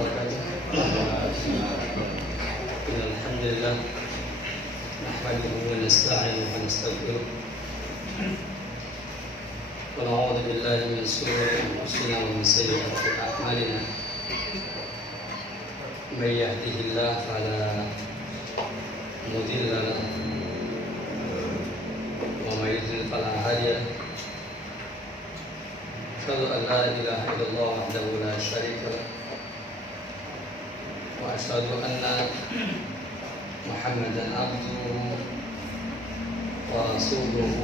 وبركاته. إن الحمد لله نحمده ونستعينه ونستغفره ونعوذ بالله من شرور أنفسنا ومن سيئات أعمالنا. من يهده الله فلا مضل له ومن يضلل فلا هادي له. أشهد أن لا إله إلا الله وحده لا شريك له وأشهد أن محمدا عبده ورسوله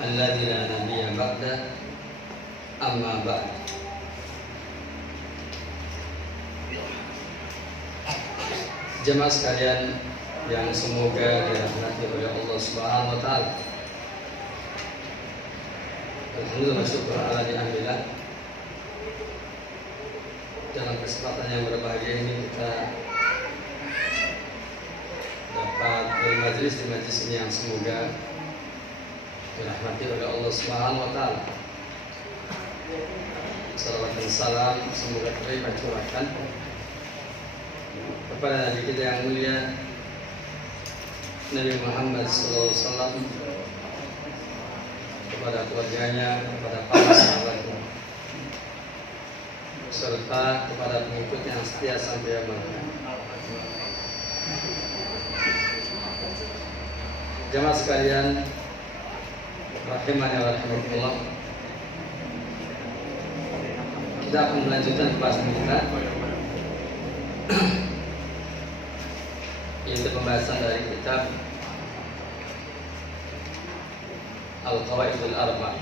الذي لا نبي بعده. أما بعد. Jemaah sekalian yang semoga dirahmati oleh Allah Subhanahu wa taala. Alhamdulillah, syukur ala ni'amillah. Dalam kesempatan yang berbahagia ini kita dapat bermajlis di majlis ini yang semoga dirahmati oleh Allah Subhanahu wa taala. Salawat dan salam semoga terima curahkan kepada Nabi kita yang mulia Nabi Muhammad SAW, kepada keluarganya, kepada para sahabatnya, serta kepada pengikutnya yang setia sampai akhir. Jemaah sekalian, rahimani wa rahimakumullah. Kita akan melanjutkan pembahasan kita, yaitu pembahasan dari kitab Al-Qawaidul Arba'.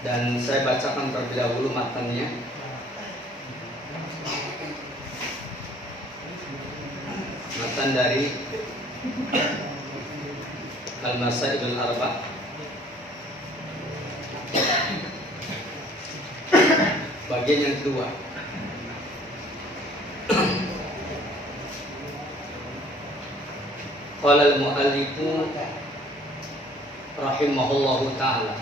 Dan saya bacakan terlebih dahulu matanya. Matan dari Al-Masailul Arba', bagian yang kedua. Qala al-mu'allifu rahimahullahu ta'ala.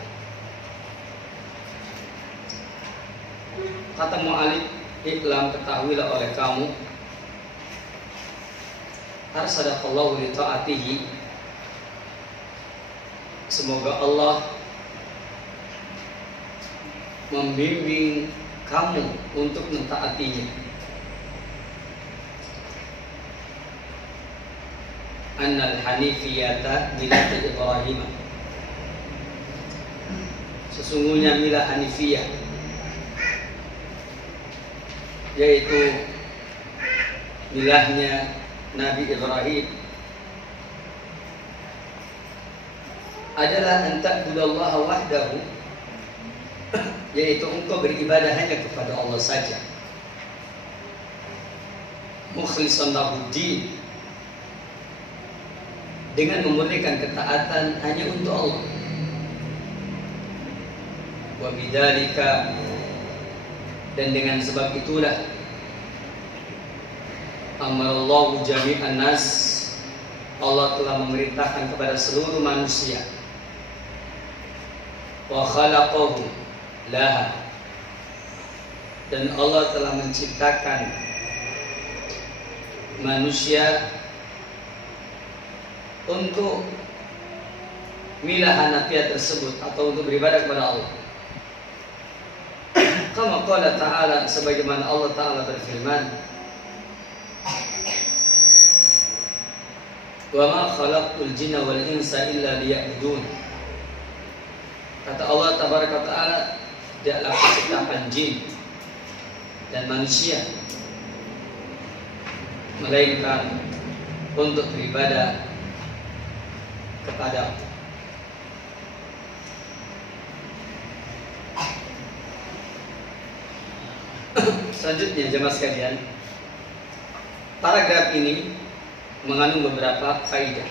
Kata mu'allif, iklam, ketahuilah oleh kamu, arsadaqallahu li ta'atihi, semoga Allah membimbing kamu untuk mentaatinya. Annal hanifiyata milat Ibrahim, sesungguhnya milah hanifiyah, yaitu milahnya Nabi Ibrahim, adalah an ta'budallaha wahdahu, yaitu engkau beribadah hanya kepada Allah saja, mukhlishan lahuddin, dengan memurnikan ketaatan hanya untuk Allah. Wa bidzalika, dan dengan sebab itulah, amarallahu jami'an nas, Allah telah memerintahkan kepada seluruh manusia, wa khalaqahu laha, dan Allah telah menciptakan manusia untuk milah hanafiyah tersebut, atau untuk beribadah kepada Allah. Kama qala ta'ala, sebagaimana Allah Ta'ala berfirman, wa ma khalaqtul jinna wal insa illa liya'budun. Kata Allah Tabaraka wa Ta'ala, tidaklah kuciptakan jin dan manusia melainkan untuk beribadah kepada. Selanjutnya jemaah sekalian, paragraf ini mengandung beberapa faedah.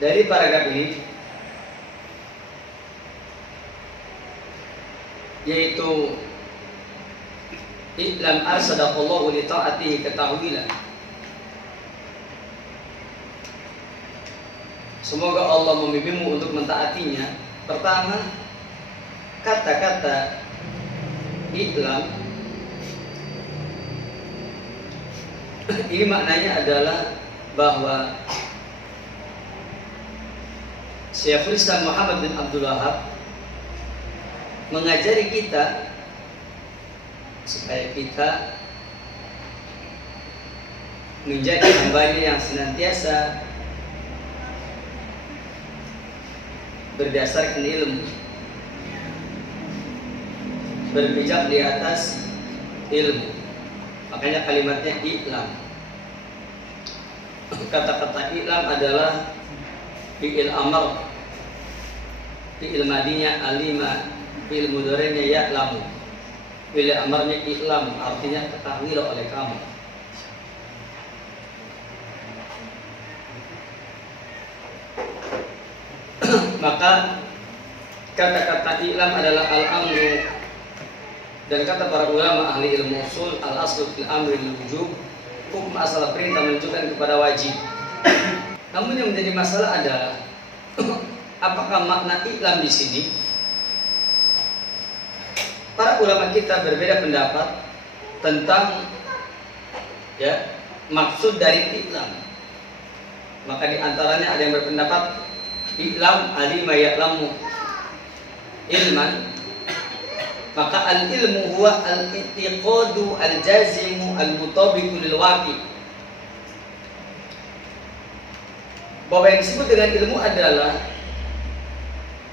Dari paragraf ini, yaitu Iklam arsadaqallahu li ta'atihi, ketahuilah semoga Allah membimbingmu untuk mentaatinya, Pertama, kata-kata i'lam ini maknanya adalah bahwa Syekhul Islam Muhammad bin Abdul Wahab mengajari kita supaya kita menjadi hambanya yang senantiasa berdasarkan ilmu, berpijak di atas ilmu. Makanya kalimatnya i'lam. Kata-kata i'lam adalah fi'il amr, fi'il madinya alima, fi'il mudhari'nya ya'lamu, fi'il amarnya i'lam, artinya ketahuilah oleh kamu. Maka kata-kata i'lam adalah al-amru, dan kata para ulama ahli ilmu usul, al-aslu fil amri al-wujub, hukum asal perintah menunjukkan kepada wajib. Namun yang menjadi masalah adalah apakah makna i'lam di sini? Para ulama kita berbeda pendapat tentang maksud dari i'lam. Maka di antaranya ada yang berpendapat i'lam alima ya'lamu ilman, maka al-ilmu huwa al-i'tiqadu al-jazimu al-mutabiqu lil waqi. Bahwa yang disebut dengan ilmu adalah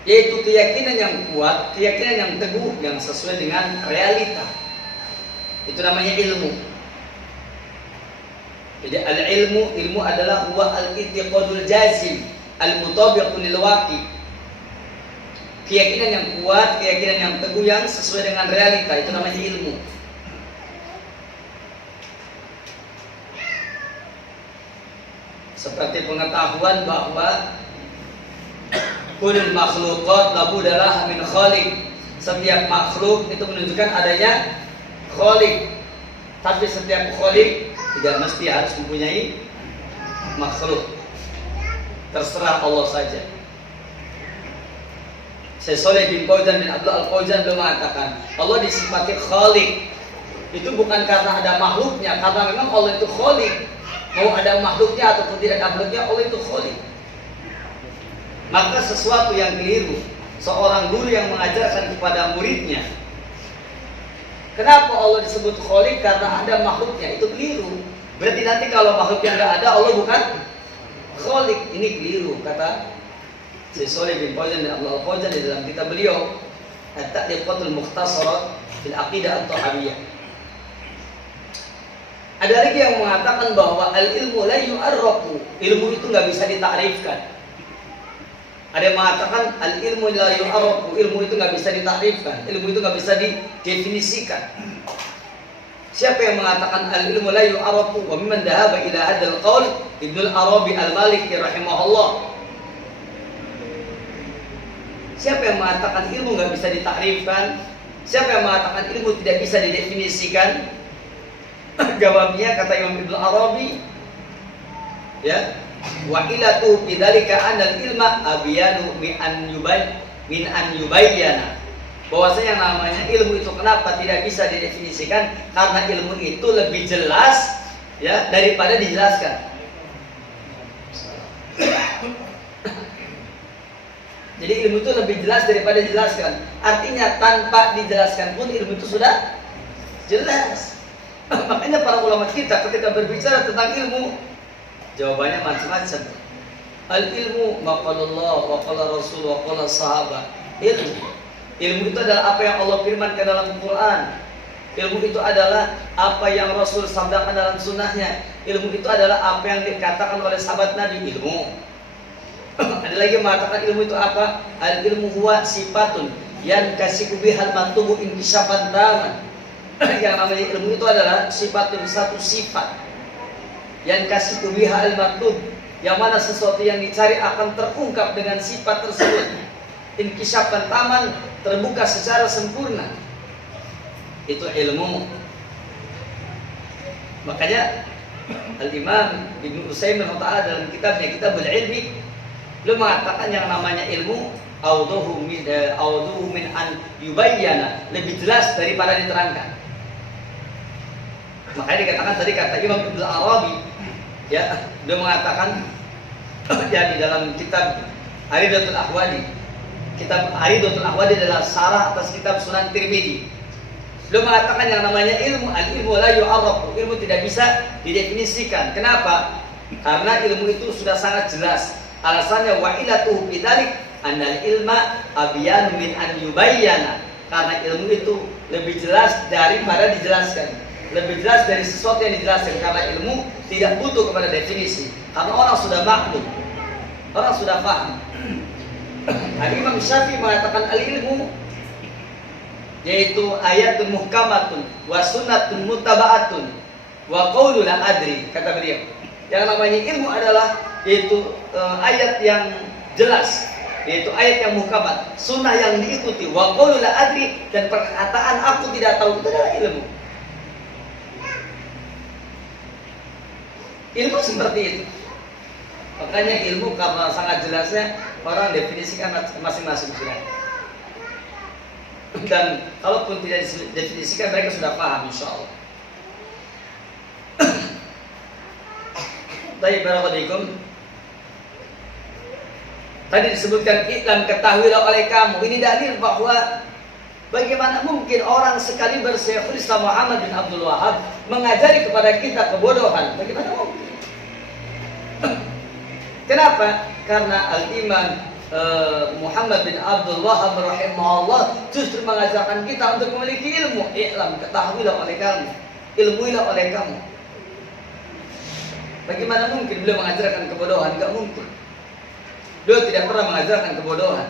yaitu keyakinan yang kuat, keyakinan yang teguh, yang sesuai dengan realita. Itu namanya ilmu. Jadi ilmu adalah huwa al-i'tiqadul jazim al-mutabiqu lil waqi. Keyakinan yang kuat, keyakinan yang teguh, yang sesuai dengan realita, itu namanya ilmu. Seperti pengetahuan bahwa kullul makhluqat labudallah min khaliq. Setiap makhluk itu menunjukkan adanya khaliq. Tapi setiap khaliq tidak mesti harus mempunyai makhluk. Terserah Allah saja. Syekh Shalih bin Fauzan bin Abdul Al-Fauzan beliau mengatakan Allah disifati khaliq. Itu bukan karena ada makhluknya, karena memang Allah itu khaliq. Mau ada makhluknya ataupun tidak ada makhluknya, Allah itu khaliq. Maka sesuatu yang keliru, seorang guru yang mengajarkan kepada muridnya, kenapa Allah disebut khaliq? Karena ada makhluknya, itu keliru. Berarti nanti kalau makhluknya nggak ada, Allah bukan khaliq. Ini keliru, kata Syekh Shalih bin Fauzan bin Abdul Al-Fauzan di dalam kitab beliau At-Ta'liqatul Mukhtasarat fil Aqidah At-Tahawiyah. Ada lagi yang mengatakan bahwa al-ilmu la yu'arrafu, ilmu itu nggak bisa ditakrifkan. Ada yang mengatakan al-ilmu la yu'arrafu, ilmu itu nggak bisa ditakrifkan, ilmu itu nggak bisa didefinisikan. Siapa yang mengatakan al-ilmu la yu'arrafu? Wa mimman dhahaba ila hadzal qaul Ibnu Arabi Al-Maliki rahimahullah. Siapa yang mengatakan ilmu nggak bisa ditakrifkan? Siapa yang mengatakan ilmu tidak bisa didefinisikan? Jawabnya kata Imam Ibnu Arabi, wa ilatu bidzalika anal ilma abyanu min an yubayyana. Bahwasanya yang namanya ilmu itu kenapa tidak bisa didefinisikan? Karena ilmu itu lebih jelas daripada dijelaskan. Jadi ilmu itu lebih jelas daripada dijelaskan. Artinya tanpa dijelaskan pun ilmu itu sudah jelas. Makanya para ulama kita ketika berbicara tentang ilmu, jawabannya macam-macam. Al-ilmu maqalallah wa qala rasul wa qala sahabat. Ilmu itu adalah apa yang Allah firmankan dalam Al-Quran. Ilmu itu adalah apa yang Rasul sabdakan dalam sunnahnya. Ilmu itu adalah apa yang dikatakan oleh sahabat Nabi. Ilmu. Ada lagi yang mengatakan ilmu itu apa? Al-ilmu huwa sifatun yang kasih bihal matubu inkisafan taman. Yang namanya ilmu itu adalah sifatun, satu sifat yang kasih bihal matub, yang mana sesuatu yang dicari akan terungkap dengan sifat tersebut. Inkisafan taman, terbuka secara sempurna. Itu ilmu. Makanya Al-Imam Ibnu Utsaimin dalam kitabnya Kitabul Ilmi, beliau mengatakan yang namanya ilmu awduhu min an yubayyana, lebih jelas daripada diterangkan. Makanya dikatakan tadi kata Imam Ibnu Arabi, ya, dia mengatakan ya di dalam kitab Aridatul Ahwadi. Kitab Aridatul Ahwadi adalah sarah atas kitab Sunan Tirmidzi. Dia mengatakan yang namanya ilmu, al-ilmu la yu'arrafu, ilmu tidak bisa didefinisikan. Kenapa? Karena ilmu itu sudah sangat jelas. Alasannya wa ilatuhu bidzalik annal ilma abyanu min an yubayyana. Karena ilmu itu lebih jelas daripada dijelaskan. Lebih jelas dari sesuatu yang dijelaskan, karena ilmu tidak butuh kepada definisi. Karena orang sudah maklum, orang sudah paham. Imam Syafi'i mengatakan al-ilmu yaitu ayatun muhkamatun wa sunnatun mutaba'atun wa qawlu la adri, kata beliau. Yang namanya ilmu adalah yaitu ayat yang jelas, yaitu ayat yang muhkamat, sunnah yang diikuti, wa qawlu la adri, dan perkataan aku tidak tahu, itu adalah ilmu. Ilmu seperti itu. Makanya ilmu karena sangat jelasnya orang definisikan masing-masing sudah. Dan kalaupun tidak didefinisikan mereka sudah paham insyaallah. Baik, barakallahu. Tadi disebutkan iklam, ketahuilah oleh kamu. Ini dalil bahwa bagaimana mungkin orang sekali Syekhul Islam Muhammad bin Abdul Wahab mengajari kepada kita kebodohan? Bagaimana mungkin? Kenapa? Karena Al-Imam Muhammad bin Abdul Wahab rahimahullah justru mengajarkan kita untuk memiliki ilmu. Iklam, ketahuilah oleh kamu, ilmuilah oleh kamu. Bagaimana mungkin beliau mengajarkan kebodohan? Tidak mungkin. Beliau tidak pernah mengajarkan kebodohan.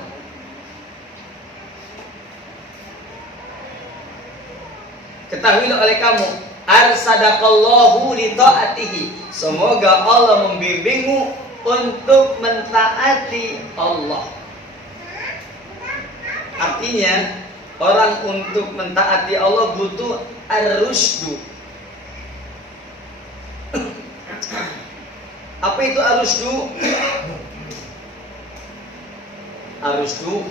Ketahuilah oleh kamu, arsadaqallahu li ta'atihi, semoga Allah membimbingmu untuk mentaati Allah. Artinya orang untuk mentaati Allah butuh ar-rusydu. Apa itu ar-rusydu? Ar-rusydu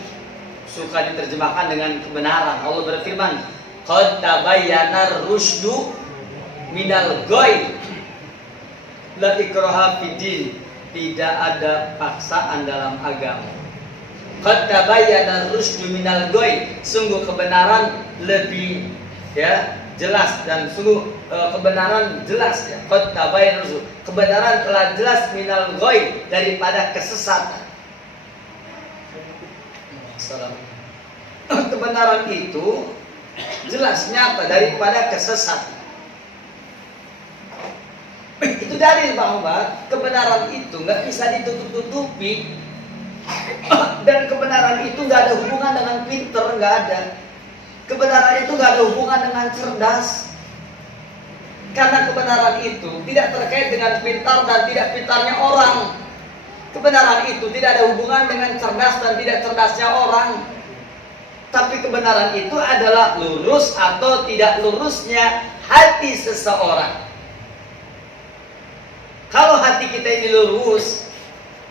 suka diterjemahkan dengan kebenaran. Allah berfirman, qad tabayyana ar-rusydu minal ghayy la ikraha fid din. Tidak ada paksaan dalam agama. Qad tabayyana ar-rusydu minal ghayy, sungguh kebenaran lebih jelas, dan sungguh kebenaran jelas ya. Qad tabayyana ar-rusydu, kebenaran telah jelas minal ghayy, daripada kesesatan. Kebenaran itu jelas nyata daripada kesesatan. Itu dalil bahwa kebenaran itu nggak bisa ditutup-tutupi, dan kebenaran itu nggak ada hubungan dengan pinter, nggak ada. Kebenaran itu nggak ada hubungan dengan cerdas, karena kebenaran itu tidak terkait dengan pintar dan tidak pintarnya orang. Kebenaran itu tidak ada hubungan dengan cerdas dan tidak cerdasnya orang. Tapi kebenaran itu adalah lurus atau tidak lurusnya hati seseorang. Kalau hati kita ini lurus,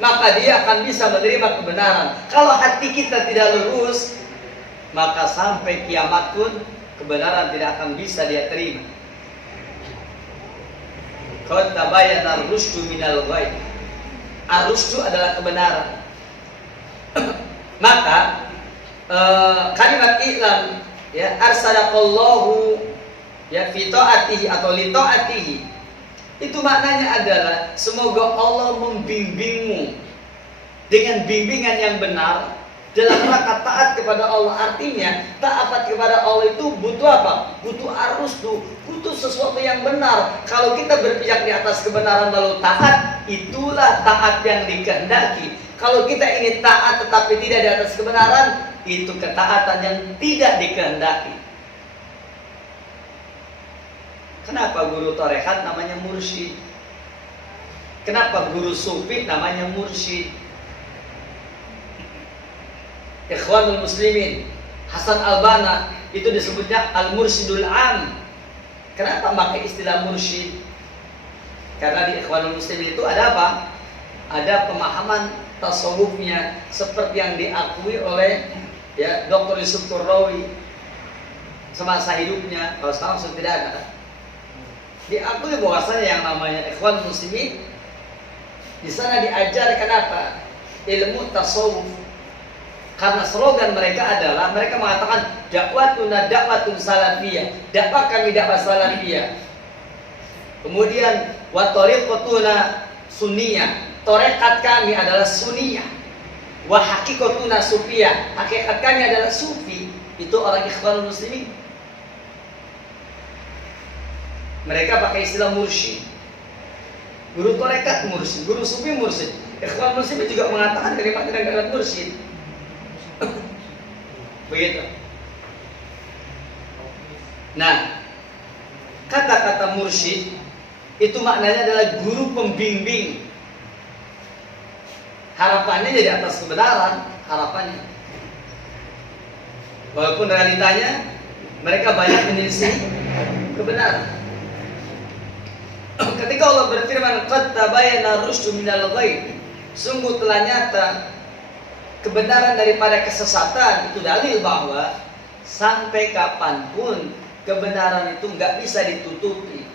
maka dia akan bisa menerima kebenaran. Kalau hati kita tidak lurus, maka sampai kiamat pun kebenaran tidak akan bisa dia terima. Qad tabayyana ar-rusydu minal ghayy. Ar-rusydu adalah kebenaran. Maka kalimat iklan ya, arsadaqallahu ya fi ta'atihi atau li ta'atihi, itu maknanya adalah semoga Allah membimbingmu dengan bimbingan yang benar dalam rangka taat kepada Allah. Artinya taat kepada Allah itu butuh apa? Butuh ar-rusydu, butuh sesuatu yang benar. Kalau kita berpijak di atas kebenaran lalu taat, itulah taat yang dikehendaki. Kalau kita ini taat tetapi tidak di atas kebenaran, itu ketaatan yang tidak dikehendaki. Kenapa guru tarekat namanya mursyid? Kenapa guru sufi namanya mursyid? Ikhwanul muslimin, Hasan al-Banna itu disebutnya al-mursyidul am. Kenapa pakai istilah mursyid? Karena di Ikhwanul muslimin itu ada apa? Ada pemahaman tasawufnya seperti yang diakui oleh ya Dr. Yusuf Qaradawi semasa hidupnya. Kalau sekarang sudah tidak ada. Diakui bahwasanya yang namanya ikhwan muslimin di sana diajarkan apa? Ilmu tasawuf. Karena slogan mereka adalah, mereka mengatakan dakwatuna dakwatun salafiyah, dakwah kami dakwah salafiyah. Kemudian wa tariqatuna sunniyah, tarekat kami adalah sunniyah. Wa haqiqatuna sufiyah, hakikat kami adalah sufi. Itu orang ikhwanul muslimin. Mereka pakai istilah mursyid. Guru tarekat mursyid, guru sufi mursyid. Ikhwan muslimin juga mengatakan kalimat dengan mursyid. Begitu. Nah, kata-kata mursyid itu maknanya adalah guru pembimbing. Harapannya jadi atas kebenaran, harapannya. Walaupun realitanya mereka banyak menyelisih kebenaran. Ketika Allah berfirman, "Qad tabayyana ar-rusydu minal ghayy", sungguh telah nyata kebenaran daripada kesesatan. Itu dalil bahwa sampai kapanpun kebenaran itu nggak bisa ditutupi.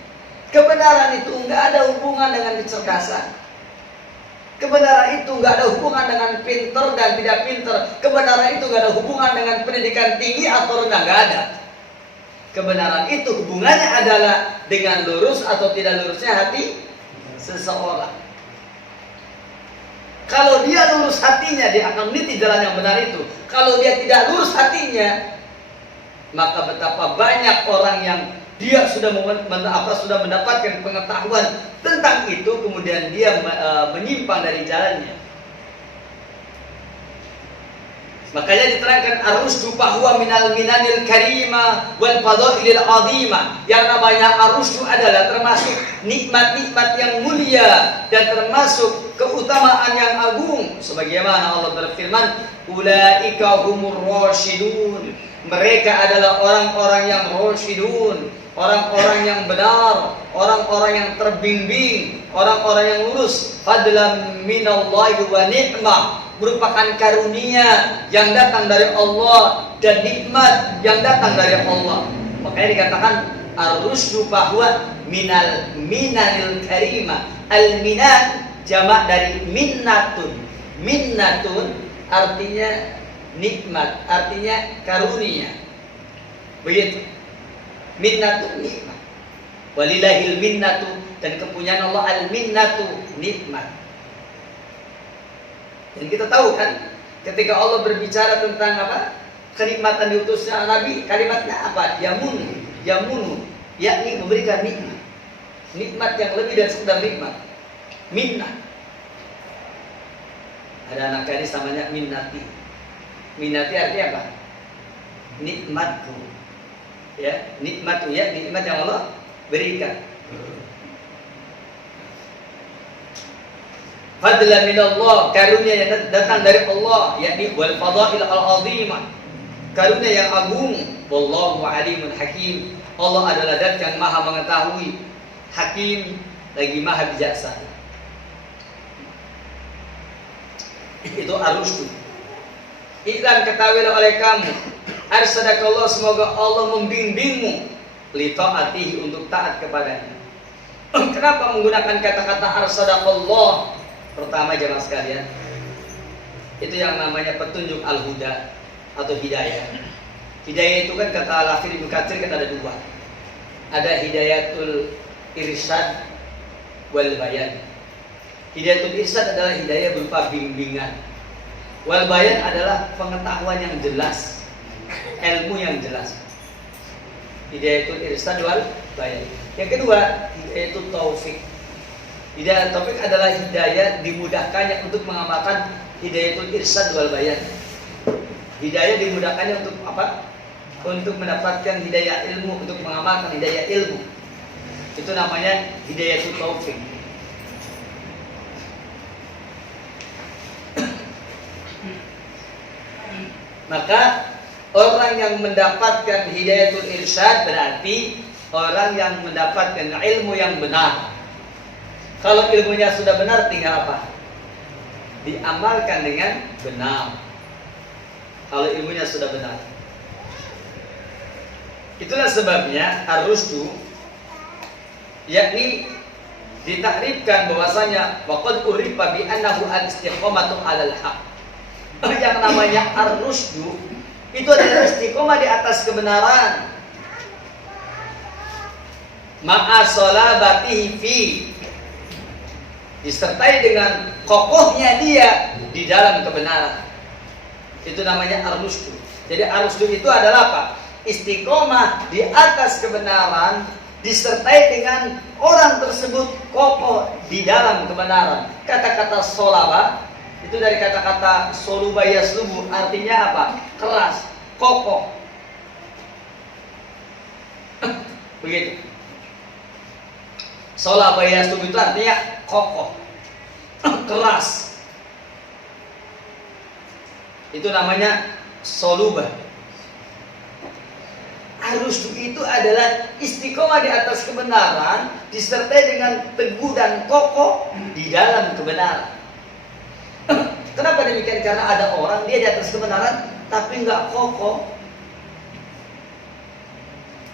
Kebenaran itu nggak ada hubungan dengan kecerdasan. Kebenaran itu nggak ada hubungan dengan pinter dan tidak pinter. Kebenaran itu nggak ada hubungan dengan pendidikan tinggi atau rendah, nggak ada. Kebenaran itu hubungannya adalah dengan lurus atau tidak lurusnya hati seseorang. Kalau dia lurus hatinya, dia akan meniti jalan yang benar itu. Kalau dia tidak lurus hatinya, maka betapa banyak orang yang dia sudah mendapatkan pengetahuan tentang itu, kemudian dia menyimpang dari jalannya. Makanya diterangkan ar-rusydu bahwa minanil karima wal fadailil azima. Yang namanya ar-rusydu adalah termasuk nikmat-nikmat yang mulia dan termasuk keutamaan yang agung. Sebagaimana Allah berfirman, ulaika humur rasyidun. Mereka adalah orang-orang yang rasyidun, orang-orang yang benar, orang-orang yang terbimbing, orang-orang yang lurus. Fadlan minallahi wa ni'mah, merupakan karunia yang datang dari Allah dan nikmat yang datang dari Allah. Makanya dikatakan ar-rusydu bahwa minanil karima. Al-minan jamak dari minnatun. Minnatun artinya nikmat, artinya karunia. Begitu. Minnatun nikmat. Walillahil minnatu, dan kepunyaan Allah al-minnatu, nikmat. Dan kita tahu kan, ketika Allah berbicara tentang apa? Kenikmatan diutusnya Nabi, kalimatnya apa? Yamunu, yakni memberikan nikmat. Nikmat yang lebih dari sekedar nikmat. Minnah. Ada anak gadis namanya Minnati. Minnati artinya apa? Nikmatku. Ya, nikmatku, ya, nikmat yang Allah berikan. Fadlan minallah, karunia yang datang dari Allah, yakni wal fadail al-azimah, karunia yang agung. Wallahu alimun hakim, Allah adalah zat yang maha mengetahui, hakim, lagi maha bijaksana. Itu ar-rusydu. Idzan, ketahuilah oleh kamu, arsadakallah, semoga Allah membimbingmu li taatihi, untuk taat kepadanya. Kenapa menggunakan kata-kata arsadakallah? Pertama, jemaah sekalian, itu yang namanya petunjuk al-huda atau hidayah. Hidayah itu kan kata Al-Hafidz Ibnu Katsir kan ada dua. Ada hidayatul irsyad wal bayan. Hidayatul irsyad adalah hidayah berupa bimbingan. Wal bayan adalah pengetahuan yang jelas, ilmu yang jelas. Hidayatul irsyad wal bayan. Yang kedua, hidayatul taufik. Hidayah taufik adalah hidayah dimudahkannya untuk mengamalkan hidayatul irsyad wal bayan. Hidayah dimudahkannya untuk apa? Untuk mendapatkan hidayah ilmu, untuk mengamalkan hidayah ilmu. Itu namanya hidayatul taufik. Maka orang yang mendapatkan hidayatul irsyad berarti orang yang mendapatkan ilmu yang benar. Kalau ilmunya sudah benar, tinggal apa? diamalkan dengan benar. Kalau ilmunya sudah benar. Itulah sebabnya ar-rusydu yakni ditakrifkan bahwasanya waqad urifa bi annahu al-istiqamatu 'alal haq. Yang namanya ar-rusydu itu adalah istiqomah di atas kebenaran. Ma'a salabatihi fi, disertai dengan kokohnya dia di dalam kebenaran. Itu namanya ar-rusydu. Jadi ar-rusydu itu adalah apa? Istiqomah di atas kebenaran disertai dengan orang tersebut kokoh di dalam kebenaran. Kata-kata solaba itu dari kata-kata soluba yaslubu, artinya apa? Keras, kokoh. Begitu. Solaba yaslubu itu artinya kokoh, keras. Itu namanya soluba. Ar-rusydu itu adalah istiqomah di atas kebenaran disertai dengan teguh dan kokoh di dalam kebenaran. Kenapa demikian? Karena ada orang dia di atas kebenaran tapi nggak kokoh.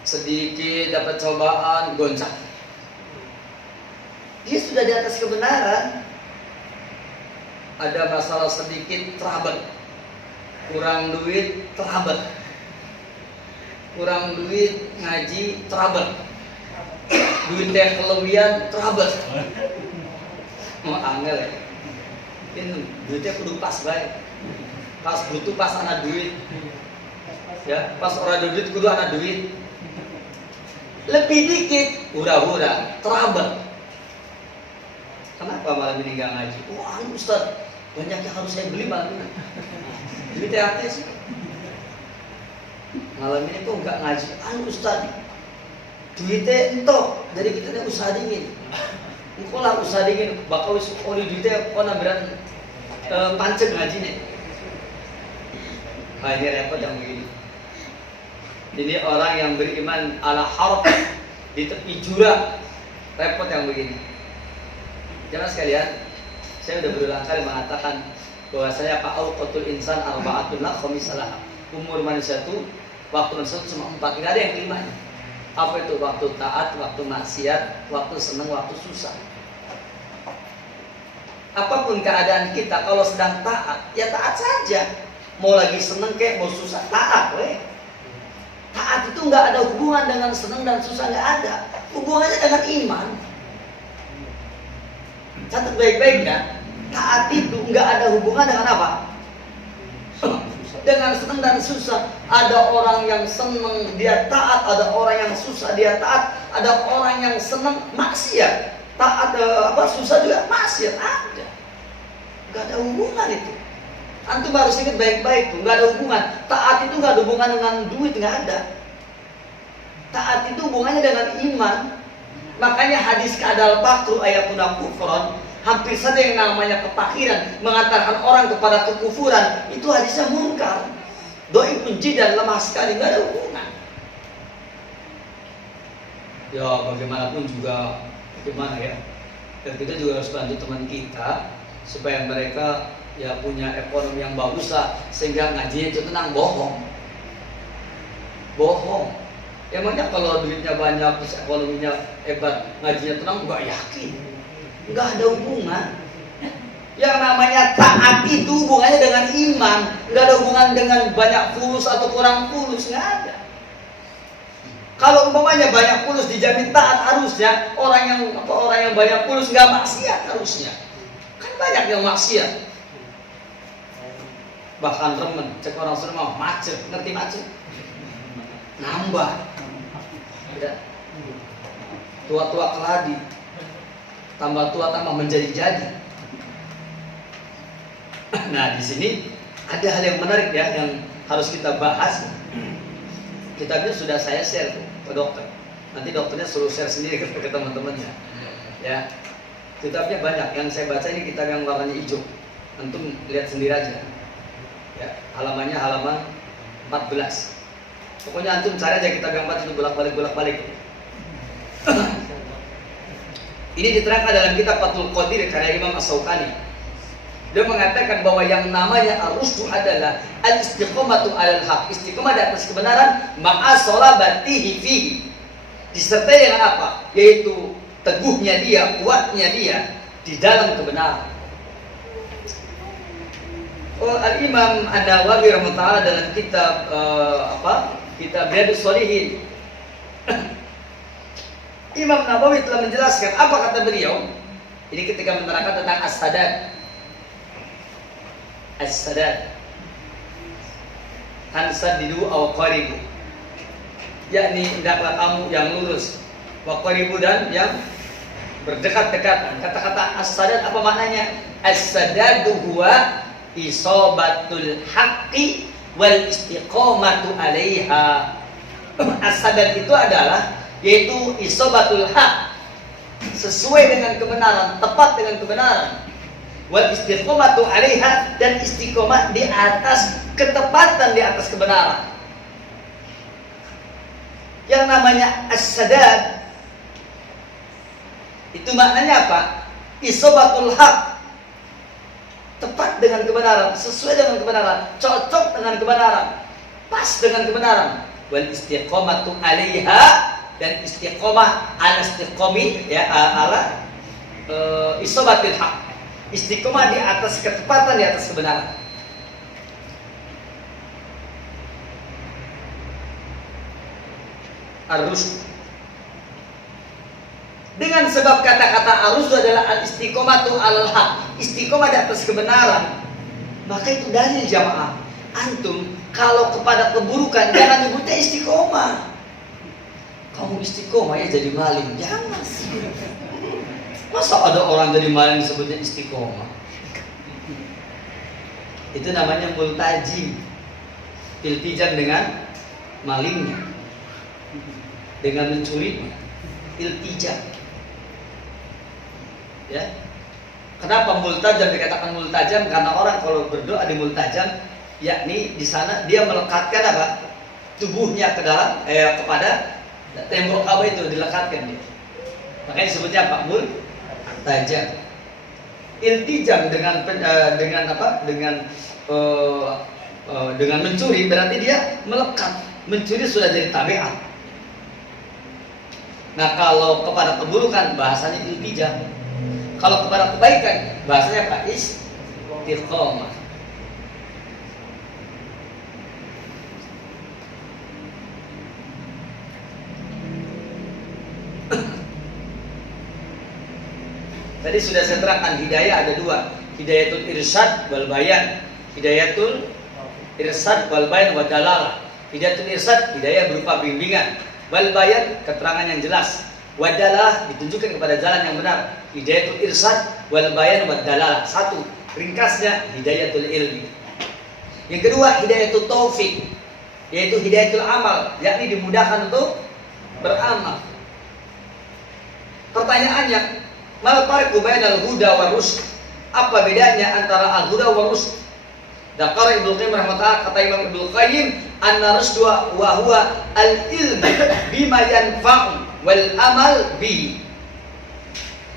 Sedikit dapat cobaan goncang. Dia sudah di atas kebenaran. Ada masalah sedikit terabet. Kurang duit terabet. Kurang duit ngaji terabet. Duitnya kelebihan terabet. Mau angel ya. Ini duitnya kudu pas baik. Pas butuh pas anak duit. Ya, pas orang ada duit kudu anak duit. Lebih dikit hura-hura terabet. Kenapa malam ini nggak ngaji? Wah, Ustaz, banyak yang harus saya beli malam ini. Duitnya apa sih? Malam ini kok nggak ngaji? Ustaz, duitnya entok dari kita usaha dingin. Engkau lah usaha dingin, bakal oli duitnya kau nampilan pancet ngaji nih. Nah, ini repot yang begini. Ini orang yang beriman ala harf di tepi jurang, repot yang begini. Jangan sekalian, saya sudah berulang kali mengatakan bahwasanya fa'auqatul insan arba'atun la khamisalah. Umur manusia itu, waktu manusia itu cuma 4, tidak ada yang kelimanya. Apa itu? Waktu taat, waktu maksiat, waktu senang, waktu susah. Apapun keadaan kita, kalau sedang taat, ya taat saja. Mau lagi senang kayak mau susah, taat weh. Taat itu nggak ada hubungan dengan senang dan susah, nggak ada. Hubungannya dengan iman. Catat baik-baik ya. Taat itu nggak ada hubungan dengan apa? Dengan senang dan susah. Ada orang yang senang dia taat, ada orang yang susah dia taat, ada orang yang senang maksiat, taat susah juga maksiat, ada. Nggak ada hubungan itu. Antum harus ingat baik-baik tuh, nggak ada hubungan. Taat itu nggak ada hubungan dengan duit, nggak ada. Taat itu hubungannya dengan iman. Makanya hadis kadal fakru ayakuna kufron, hampir saja yang namanya kepakiran mengantarkan orang kepada kekufuran, itu hadisnya munkar. Doi kunci dan lemah sekali, nggak ada hubungan. Ya bagaimanapun juga, bagaimana ya? Dan kita juga harus bantu teman kita supaya mereka ya punya ekonomi yang bagus lah, sehingga ngajinya itu tenang. Bohong. Emangnya kalau duitnya banyak, terus ekonominya hebat, ngajinya tenang? Nggak yakin. Nggak ada hubungan. Yang namanya taat itu hubungannya dengan iman, nggak ada hubungan dengan banyak fulus atau kurang fulus, nggak ada. Kalau umpamanya banyak fulus dijamin taat, harusnya orang yang banyak fulus nggak maksiat harusnya. Kan banyak yang maksiat. Bahkan remen, cek orang Sunda macet, ngerti macet? Nambah. Tidak. Tua-tua keladi, tambah tua tambah menjadi-jadi. Nah, di sini ada hal yang menarik ya yang harus kita bahas. Kitabnya sudah saya share ke dokter. Nanti dokternya suruh share sendiri ke teman-temannya. Ya, kitabnya banyak. Yang saya baca ini kitab yang warnanya hijau. Antum lihat sendiri aja. Ya, halamannya halaman 14. Pokoknya antum cari aja kitab yang 4 itu bolak-balik. Ini diterangkan dalam kitab Fathul Qadir karya Imam As-Syaukani. Dia mengatakan bahwa yang namanya ar-rusdu adalah al-istiqomatu alal haq, istiqomah di atas kebenaran, ma'a salabatihi fihi, disertai dengan apa? Yaitu teguhnya dia, kuatnya dia di dalam kebenaran. Al-Imam An-Nawawi rahimahullah dalam kitab kitab Riyadhus Shalihin, Imam Nawawi telah menjelaskan apa kata beliau. Ini ketika menerangkan tentang as-sadad hansadidu aw qaribu, yakni hendaklah kamu yang lurus, wa qaribu, dan yang berdekat-dekatan. Kata-kata as-sadad apa maknanya? As-sadadu huwa isobatul haqqi wal istiqomatu alaiha. As-sadad itu adalah yaitu isobatul haq, sesuai dengan kebenaran, tepat dengan kebenaran, wal istiqomatu alaiha, dan istiqomah di atas ketepatan, di atas kebenaran. Yang namanya as-sadad itu maknanya apa? Isobatul haq, tepat dengan kebenaran, sesuai dengan kebenaran, cocok dengan kebenaran, pas dengan kebenaran. Wal istiqomatu alaiha, dan istiqomah ala istiqomi, ya, ala isobatil haq, istiqomah di atas ketepatan, di atas kebenaran. Ar-rusd, dengan sebab kata-kata ar-rusd adalah al-istiqomatu alal haq, istiqomah di atas kebenaran, maka itu dalil jamaah. Antum kalau kepada keburukan jangan nyebutnya istiqomah. Kamu istiqomah ya jadi maling, jangan. Masa ada orang jadi maling disebutnya istiqomah? Itu namanya multajim, iltijam dengan malingnya, dengan mencurinya, iltijam. Ya, kenapa multajam dikatakan multajam? Karena orang kalau berdoa di multajam, yakni di sana dia melekatkan apa? Tubuhnya ke dalam kepada tembok Ka'bah, itu dilekatkan dia. Makanya disebutnya apa? Multajam. Iltijam dengan apa? Dengan mencuri, berarti dia melekat. Mencuri sudah jadi tabiat. Nah, kalau kepada keburukan bahasanya iltijam. Kalau kepada kebaikan bahasanya apa? Istiqomah. Tadi sudah saya terangkan, hidayah ada dua, hidayatul irsyad wal bayan. Hidayatul irsyad wal bayan wa dalalah. Hidayatul irsyad, hidayah berupa bimbingan. Wal bayan, keterangan yang jelas. Wa dalalah, ditunjukkan kepada jalan yang benar. Hidayatul irsyad wal bayan wa dalalah. Satu, ringkasnya hidayatul ilmi. Yang kedua, hidayatul taufik, yaitu hidayatul amal, yakni dimudahkan untuk beramal. Pertanyaannya, mal farqu bainal huda war rusyd? Apa bedanya antara al-huda war rusyd? Dzakara Ibnu Qayyim rahimahullah, kata Imam Ibnu Qayyim, anna rusdu wa huwa al-ilm bima yanfa'u wal amal bi.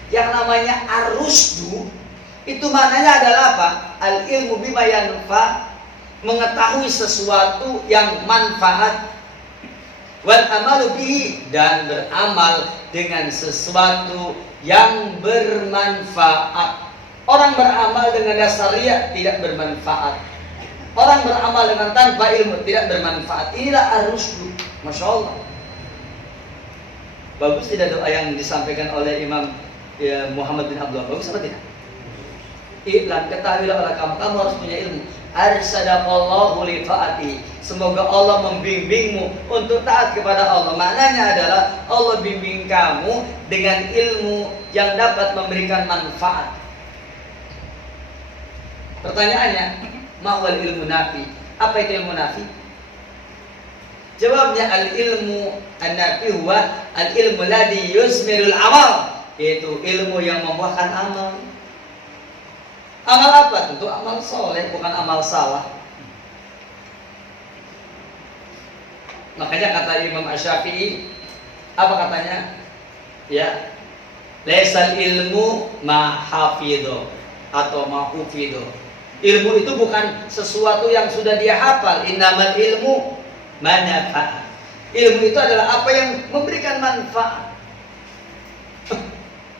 Yang namanya ar-rusdu itu maknanya adalah apa? Al-ilmu bima yanfa', mengetahui sesuatu yang manfaat, wal amalu bihi, dan beramal dengan sesuatu yang bermanfaat. Orang beramal dengan dasar riya tidak bermanfaat. Orang beramal dengan tanpa ilmu tidak bermanfaat. Inilah ar-rusdu. Masya Allah. Bagus tidak doa yang disampaikan oleh Imam Muhammad bin Abdullah? Bagus apa tidak? Iklan, ketahuilah oleh kamu harus punya ilmu. Arsadaqallahu li ta'ati. Semoga Allah membimbingmu untuk taat kepada Allah. Maknanya adalah Allah bimbing kamu dengan ilmu yang dapat memberikan manfaat. Pertanyaannya, ma'wal ilmu nafi? Apa itu ilmu nafi? Jawabnya, al-ilmu an-nafi huwa al-ilmu ladzi yusmirul amal, yaitu ilmu yang membuahkan amal. Amal apa? Tentu amal soleh, bukan amal salah. Makanya kata Imam Asy-Syafi'i, apa katanya? Ya, laisal ilmu ma hafidho. atau mahfudz. Ilmu itu bukan sesuatu yang sudah dia hafal. Innamal ilmu manfaat. Ilmu itu adalah apa yang memberikan manfaat.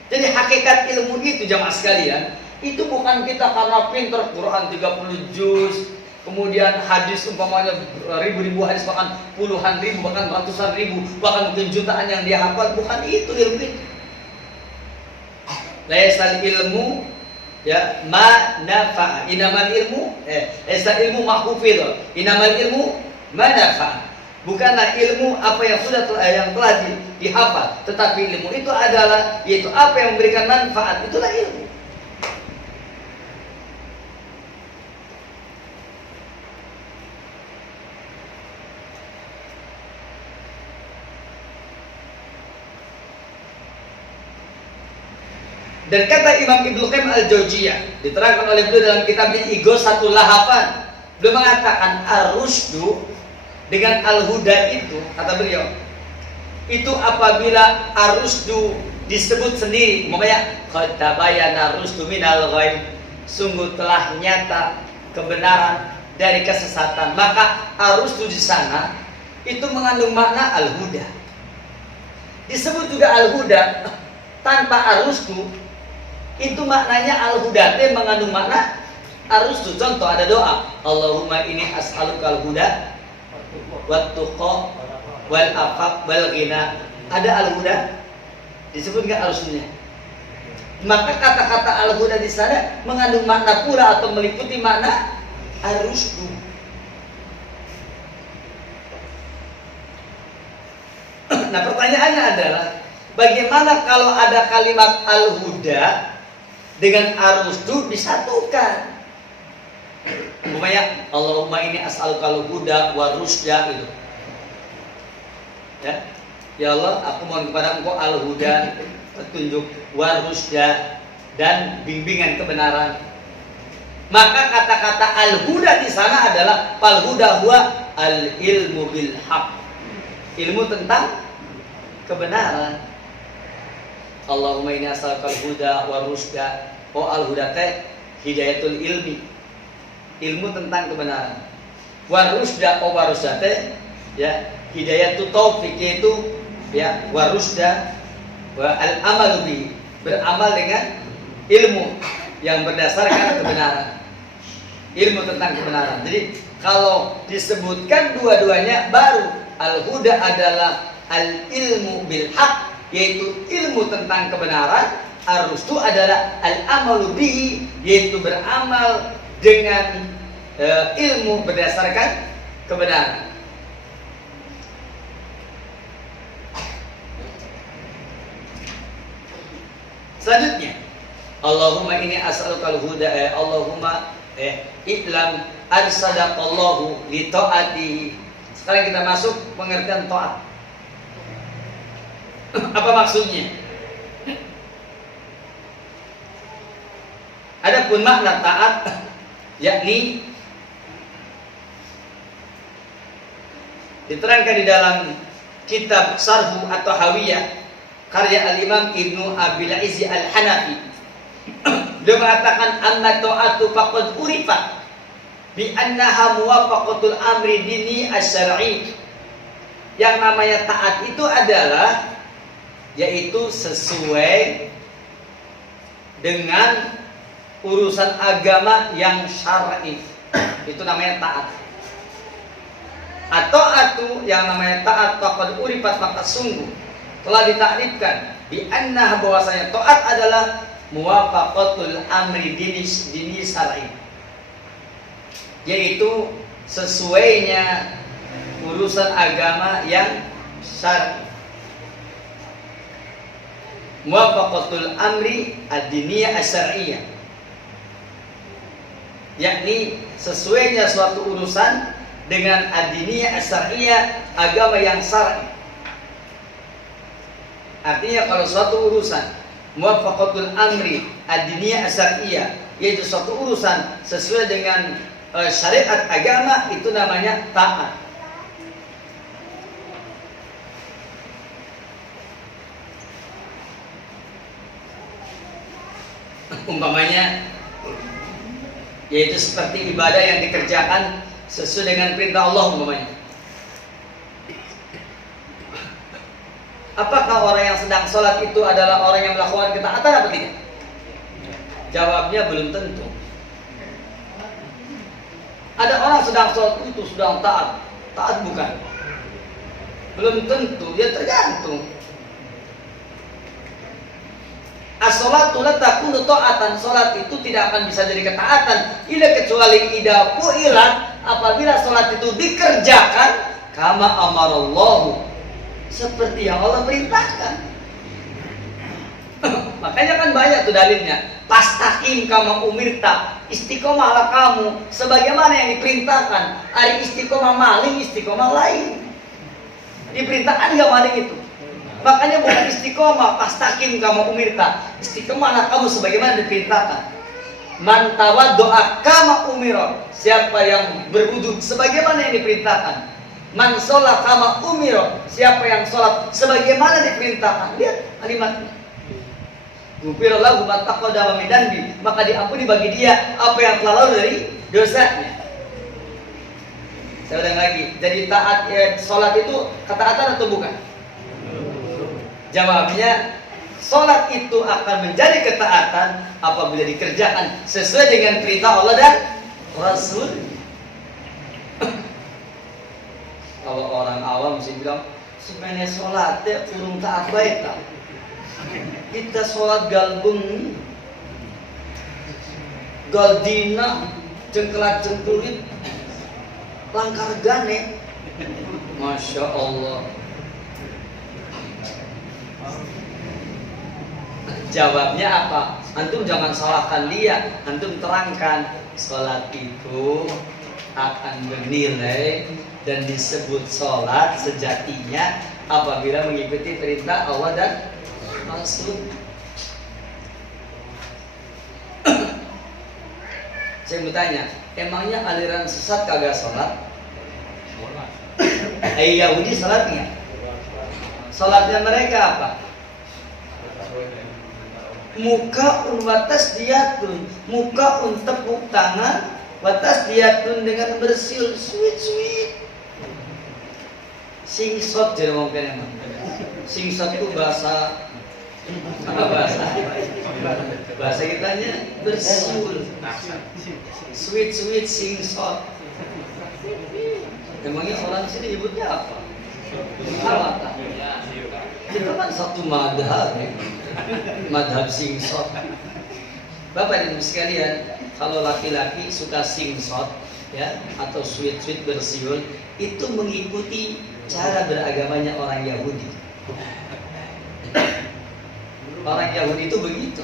Jadi hakikat ilmu itu jamaah sekalian, itu bukan kita karena pintar Quran 30 juz, kemudian hadis umpamanya ribu-ribu hadis, bahkan puluhan ribu, bahkan ratusan ribu, bahkan mungkin jutaan yang dia hafal. Bukan itu ilmu itu. Laisal ilmu ya ma nafa. Inamal ilmu laisal ilmu mahfudz. Inamal ilmu ma nafa. Bukanlah ilmu apa yang sudah yang telah dihafal, tetapi ilmu itu adalah yaitu apa yang memberikan manfaat. Itulah ilmu. Dan kata Imam Ibnu Qayyim Al-Jauziyah, diterangkan oleh beliau dalam kitabnya Ighosatul Lahafan, beliau mengatakan ar-rusdu dengan al-huda itu, kata beliau, itu apabila ar-rusdu disebut sendiri, makanya qad tabayyana ar-rusdu minal ghayy, sungguh telah nyata kebenaran dari kesesatan, maka ar-rusdu di sana itu mengandung makna al-huda. Disebut juga al-huda tanpa ar-rusdu, itu maknanya al-huda mengandung makna ar-rusdu. Contoh, ada doa, Allahumma inni as'aluka al-huda wat tuqa wal afaq wal ghina. Ada al-huda, disebut enggak al-rusdunya? Maka kata-kata al-huda di sana mengandung makna pula atau meliputi makna ar-rusdu. Nah, pertanyaannya adalah bagaimana kalau ada kalimat al-huda dengan ar-rusdu disatukan? Umpamanya Allahumma inni as'aluka al-huda wa rusda itu. Ya Allah, aku mohon kepada Engkau al-huda, petunjuk, wa rusda, dan bimbingan kebenaran. Maka kata-kata al-huda di sana adalah fal huda huwa al-ilmu bil haq. Ilmu tentang kebenaran. Allahumma inni as'aluka al-huda wa rusda. Oh, al-huda teh hidayatul ilmi, ilmu tentang kebenaran. Wa rusda, oh wa rusda teh ya hidayatul taufik, yaitu ya wa rusda wa al-amalu bi, beramal dengan ilmu yang berdasarkan kebenaran. Ilmu tentang kebenaran. Jadi kalau disebutkan dua-duanya, baru al-huda adalah al-ilmu bil haq, yaitu ilmu tentang kebenaran. Ar-rusdu adalah al-amalu bihi, yaitu beramal dengan ilmu berdasarkan kebenaran. Selanjutnya, Allahumma inni as'aluka al-huda, Allahumma i'lam arsadaqallahu li ta'atihi. Sekarang kita masuk pengertian taat. Apa maksudnya? Adapun makna taat, yakni diterangkan di dalam kitab Sarhu atau Hawiyah karya al-Imam Ibnu Abil Izzi al-Hanafi. Dia mengatakan anna ta'atu faqad urifat bi annaha muwafaqatul amri dini asy-syar'i. Yang namanya taat itu adalah yaitu sesuai dengan urusan agama yang syar'i. Itu namanya taat. Atau yang namanya taat faqad urifat, maka sungguh telah ditakrifkan bi annaha, bahwasanya taat adalah muwafaqatul amri dini syar'i, yaitu sesuainya urusan agama yang syar'i. Muwafaqatul amri ad-diniyah asy-syar'iyyah, yakni sesuainya suatu urusan dengan ad-diniyah asy-syar'iyyah, agama yang syar'i. Artinya kalau suatu urusan muwafaqatul amri ad-diniyah asy-syar'iyyah, yaitu suatu urusan sesuai dengan syariat agama, itu namanya taat. Umpamanya yaitu seperti ibadah yang dikerjakan sesuai dengan perintah Allah umpamanya. Apakah orang yang sedang sholat itu adalah orang yang melakukan ketaatan apa tidak? Jawabnya belum tentu. Ada orang sedang sholat itu sedang taat, taat bukan? Belum tentu, ya tergantung. As-sholatu la takunu ta'atan, sholat itu tidak akan bisa jadi ketaatan illa kecuali idza fu'ilat, apabila sholat itu dikerjakan kama amarallahu, seperti yang Allah perintahkan. Makanya kan banyak tuh dalilnya. Pastaqim kama umirta, istiqomahlah kamu sebagaimana yang diperintahkan. Ari istiqomah maling, istiqomah lain. Diperintahkan enggak maling itu. Makanya bukan istiqomah, pastaqim kama umirta, istiqomahlah kamu sebagaimana diperintahkan. Man tawaddo'a kama umira, siapa yang berwudu sebagaimana yang diperintahkan. Man sholat kama umira, siapa yang sholat sebagaimana diperintahkan. Lihat kalimatnya. Ghufira lahu ma taqaddama min dhanbi, maka diampuni bagi dia apa yang telah lalu dari dosanya. Saya ulang lagi, jadi taat sholat itu ketaatan atau bukan? Jawabnya, sholat itu akan menjadi ketaatan apabila dikerjakan sesuai dengan perintah Allah dan Rasul. Kalau orang awam mesti bilang, sebenarnya sholatnya urung taat baik tak? Kita sholat galbung, galdina, cengkelat cengkulit, langkar gane, masya Allah. Jawabnya apa? Antum jangan salahkan dia, antum terangkan sholat itu akan bernilai dan disebut sholat sejatinya apabila mengikuti perintah Allah dan Rasul. Saya mau tanya, emangnya aliran sesat kagak sholat? Yahudi sholatnya? Sholatnya mereka apa? Muka watas diatun, muka tepuk tangan, watas diatun dengan bersiul, sweet. Singsot jadi mungkin emang. Singsot itu bahasa bahasa kitanya bersiul, sweet singsot. Emangnya orang sini nyebutnya apa? Apa? Kita kan satu madhab ya. Madhab singsot. Bapak dan ibu sekalian, kalau laki-laki suka singsot ya atau sweet bersiul, itu mengikuti cara beragamanya orang Yahudi. Orang Yahudi itu begitu.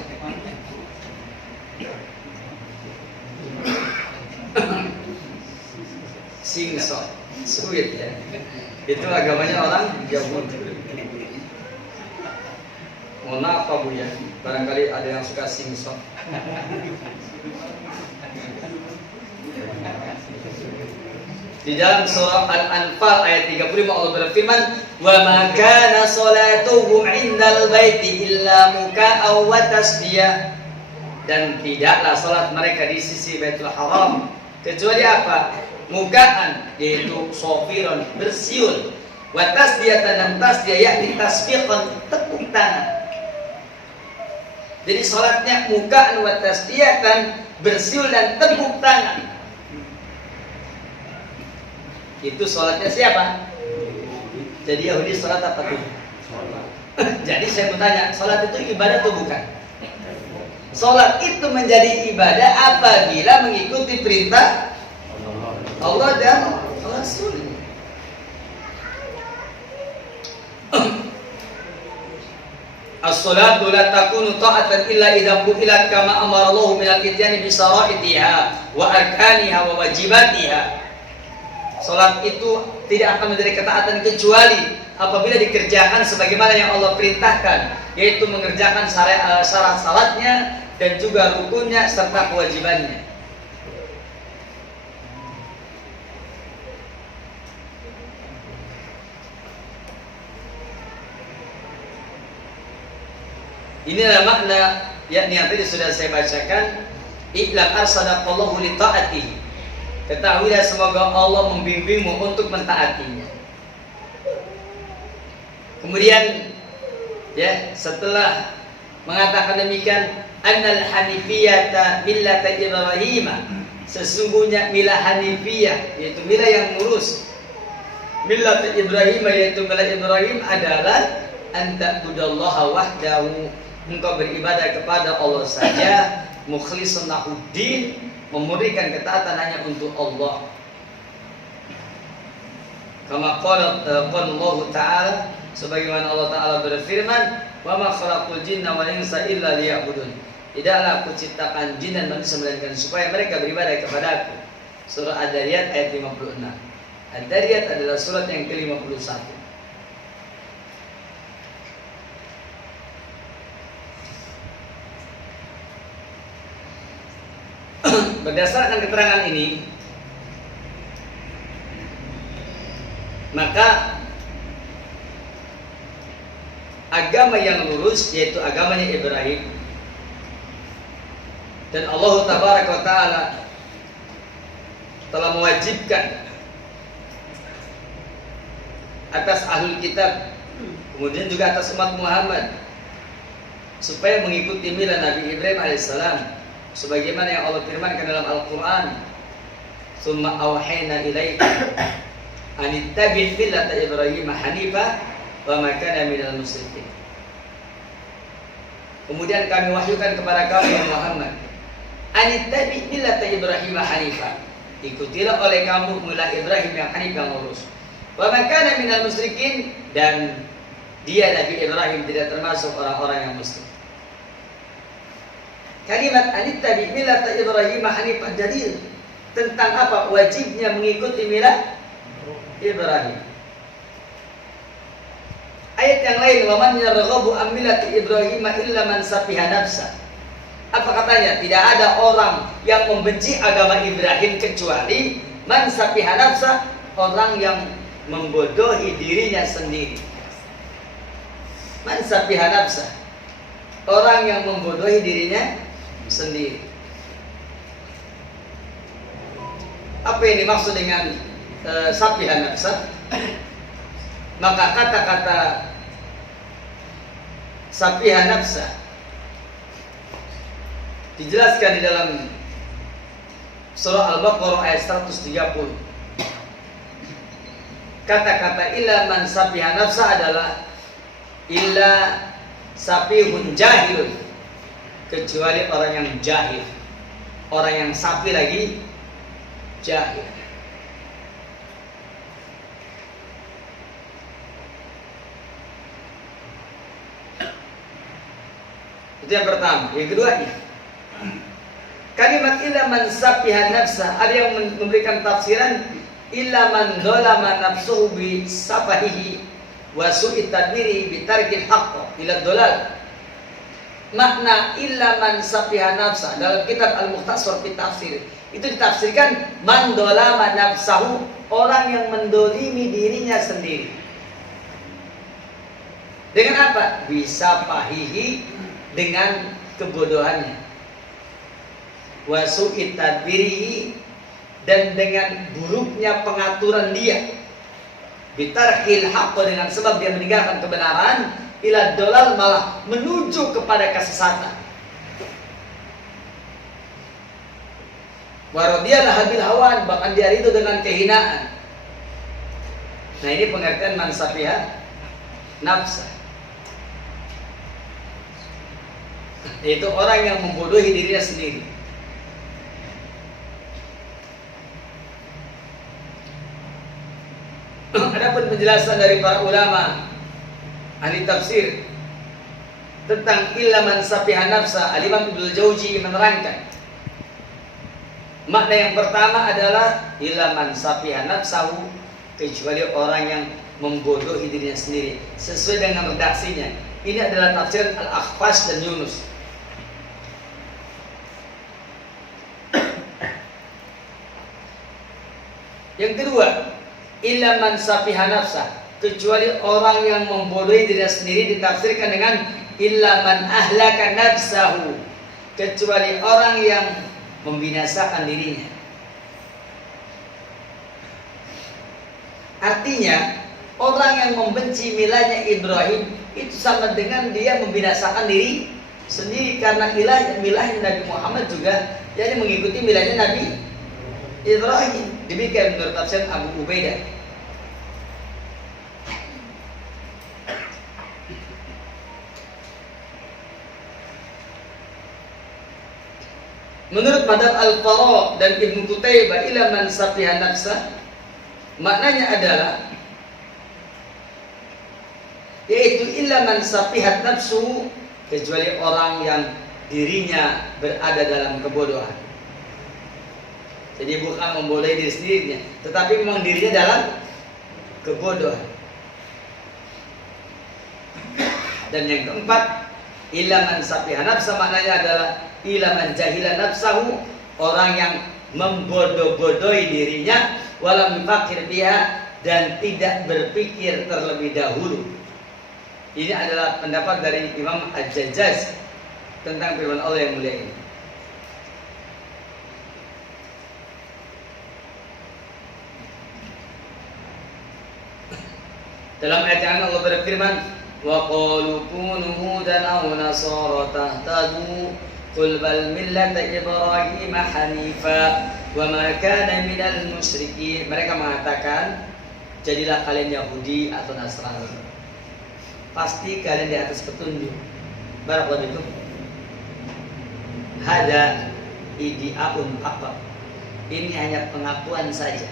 Singsot, sweet ya. Itu agamanya orang Yahudi. Mohon maaf Pak Bu ya, barangkali ada yang suka singsot. Di dalam surah Al-Anfal ayat 35 Allah berfirman, "Wa ma kana sholatuhum 'indal baiti illa muka'aw wa tasdiyah." Dan tidaklah salat mereka di sisi Baitul Haram kecuali apa? Muka'an, yaitu sofiron, bersiul. Wa tasdiyatan, dan tasdiyah yakni tasbiqan, tepuk tangan. Jadi salatnya muka'an wa tasdiyatan, bersiul dan tepuk tangan. Itu sholatnya siapa? Jadi Yahudi sholat apa tuh? Jadi saya mau tanya, sholat itu ibadah atau bukan? Sholat itu menjadi ibadah apabila mengikuti perintah Allah dan Rasul. As-sholatu la takunu ta'atan illa idza bu'ilat kama amara Allah min al-ityani bi syara'itiha wa arkaniha wa wajibatiha. Salat itu tidak akan menjadi ketaatan kecuali apabila dikerjakan sebagaimana yang Allah perintahkan, yaitu mengerjakan syarat salatnya dan juga rukunnya serta kewajibannya. Inilah makna yakni yang tadi sudah saya bacakan, I'lam arsadaqallahu li ta'atihi. Ketahuilah semoga Allah membimbingmu untuk mentaatinya. Kemudian ya, setelah mengatakan demikian, annal hanifiyata millata Ibrahim, sesungguhnya milah hanifiyah yaitu milah yang lurus, millat Ibrahim yaitu milah Ibrahim adalah anta'budallaha wahdahu, engkau beribadah kepada Allah saja, mukhlishan lahuddin, memberikan ketaatan hanya untuk Allah. Kama qala Allah Ta'ala, sebagaimana Allah Ta'ala berfirman, wa ma khalaqul jinna wal insa illa liya'budun. Tidaklah aku ciptakan jin dan manusia melainkan supaya mereka beribadah kepadaku. Surah Ad-Dariyat ayat 56. Ad-Dariyat adalah surat yang ke-51. Berdasarkan keterangan ini, maka agama yang lurus yaitu agamanya Ibrahim, dan Allah Tabaraka wa Ta'ala telah mewajibkan atas ahlul kitab, kemudian juga atas umat Muhammad, supaya mengikuti milah Nabi Ibrahim alaihissalam, sebagaimana yang Allah firmankan dalam Al-Quran, summa awhayna ilaika anittabi' millata Ibrahim hanifa wa ma kana minal musyrikin. Kemudian kami wahyukan kepada kamu ya Muhammad, anittabi' millata Ibrahim hanifa, ikutilah oleh kamu milah Ibrahim yang hanif, yang lurus, wa ma kana minal musyrikin, dan dia Nabi Ibrahim tidak termasuk orang-orang yang musyrik. Kalimat anittabi' millata Ibrahim hanifah dalil tentang apa? Wajibnya mengikuti milah Ibrahim. Ayat yang lain, wa man yarghabu an millati Ibrahim illa man safiha nafsa. Apa katanya? Tidak ada orang yang membenci agama Ibrahim kecuali man safiha nafsa, orang yang membodohi dirinya sendiri. Man safiha nafsa, orang yang membodohi dirinya sendiri. Apa yang dimaksud dengan safiha nafsa? Maka kata-kata safiha nafsa dijelaskan di dalam surah Al-Baqarah ayat 130. Kata-kata illa man safiha nafsa adalah illa safihun jahilun, kecuali orang yang jahil, orang yang safi lagi jahil. Itu yang pertama. Yang kedua, kalimat illa man safiha nafsa, ada yang memberikan tafsiran illa man dolama nafsuhu bi safahihi wa su'i tadbiri bi tarkil haqq ila dolal. Makna illa man safiha nafsa dalam kitab Al-Mukhtasar fi tafsir itu ditafsirkan man dolama nafsahu, orang yang mendolimi dirinya sendiri. Dengan apa? Bisa pahihi, dengan kebodohannya, wasu'i tadbirihi, dan dengan buruknya pengaturan dia, bitarhil haqq, dengan sebab dia meninggalkan kebenaran, ila dolal, malah menuju kepada kesesatan. Waradiyallahu bil hawan, bahkan dia ridho dengan kehinaan. Nah, ini pengertian man safiha nafsa, yaitu orang yang membodohi dirinya sendiri. Adapun penjelasan dari para ulama ahli tafsir tentang illa man safiha nafsa, Al-Imam Ibnu Jauzi menerangkan makna yang pertama adalah illa man safiha nafsahu, kecuali orang yang membodohi dirinya sendiri, sesuai dengan redaksinya. Ini adalah tafsir Al-Akhfash dan Yunus. Yang kedua, illa man safiha nafsa, kecuali orang yang membodohi dirinya sendiri, ditafsirkan dengan illa man ahlaka nafsahu, kecuali orang yang membinasakan dirinya. Artinya orang yang membenci milahnya Ibrahim itu sama dengan dia membinasakan diri sendiri, karena milahnya Nabi Muhammad juga jadi mengikuti milahnya Nabi Ibrahim. Demikian menurut tafsir Abu Ubaidah. Menurut madhab Al-Qara dan Ibnu Qutaibah, ila man safiha nafsah, maknanya adalah yaitu illa man safihat nafsu, kecuali orang yang dirinya berada dalam kebodohan. Jadi bukan membodohi diri sendirinya, tetapi memang dirinya dalam kebodohan. Dan yang keempat, illa man safiha nafsa, maknanya adalah illa man jahila nafsahu, orang yang membodoh-bodohi dirinya, walam fakir biha, dan tidak berpikir terlebih dahulu. Ini adalah pendapat dari Imam Al-Jajjaj tentang firman Allah yang mulia ini. Dalam ayat yang Allah berfirman, wa qalu kunu hudan aw nasara tahtadu qul bal millata Ibrahim hanifa wa ma kana minal musyrikin. Mereka mengatakan, jadilah kalian Yahudi atau Nasrani, pasti kalian di atas petunjuk. Barakallahu fikum. Hada idiaun faqat. Ini hanya pengakuan saja.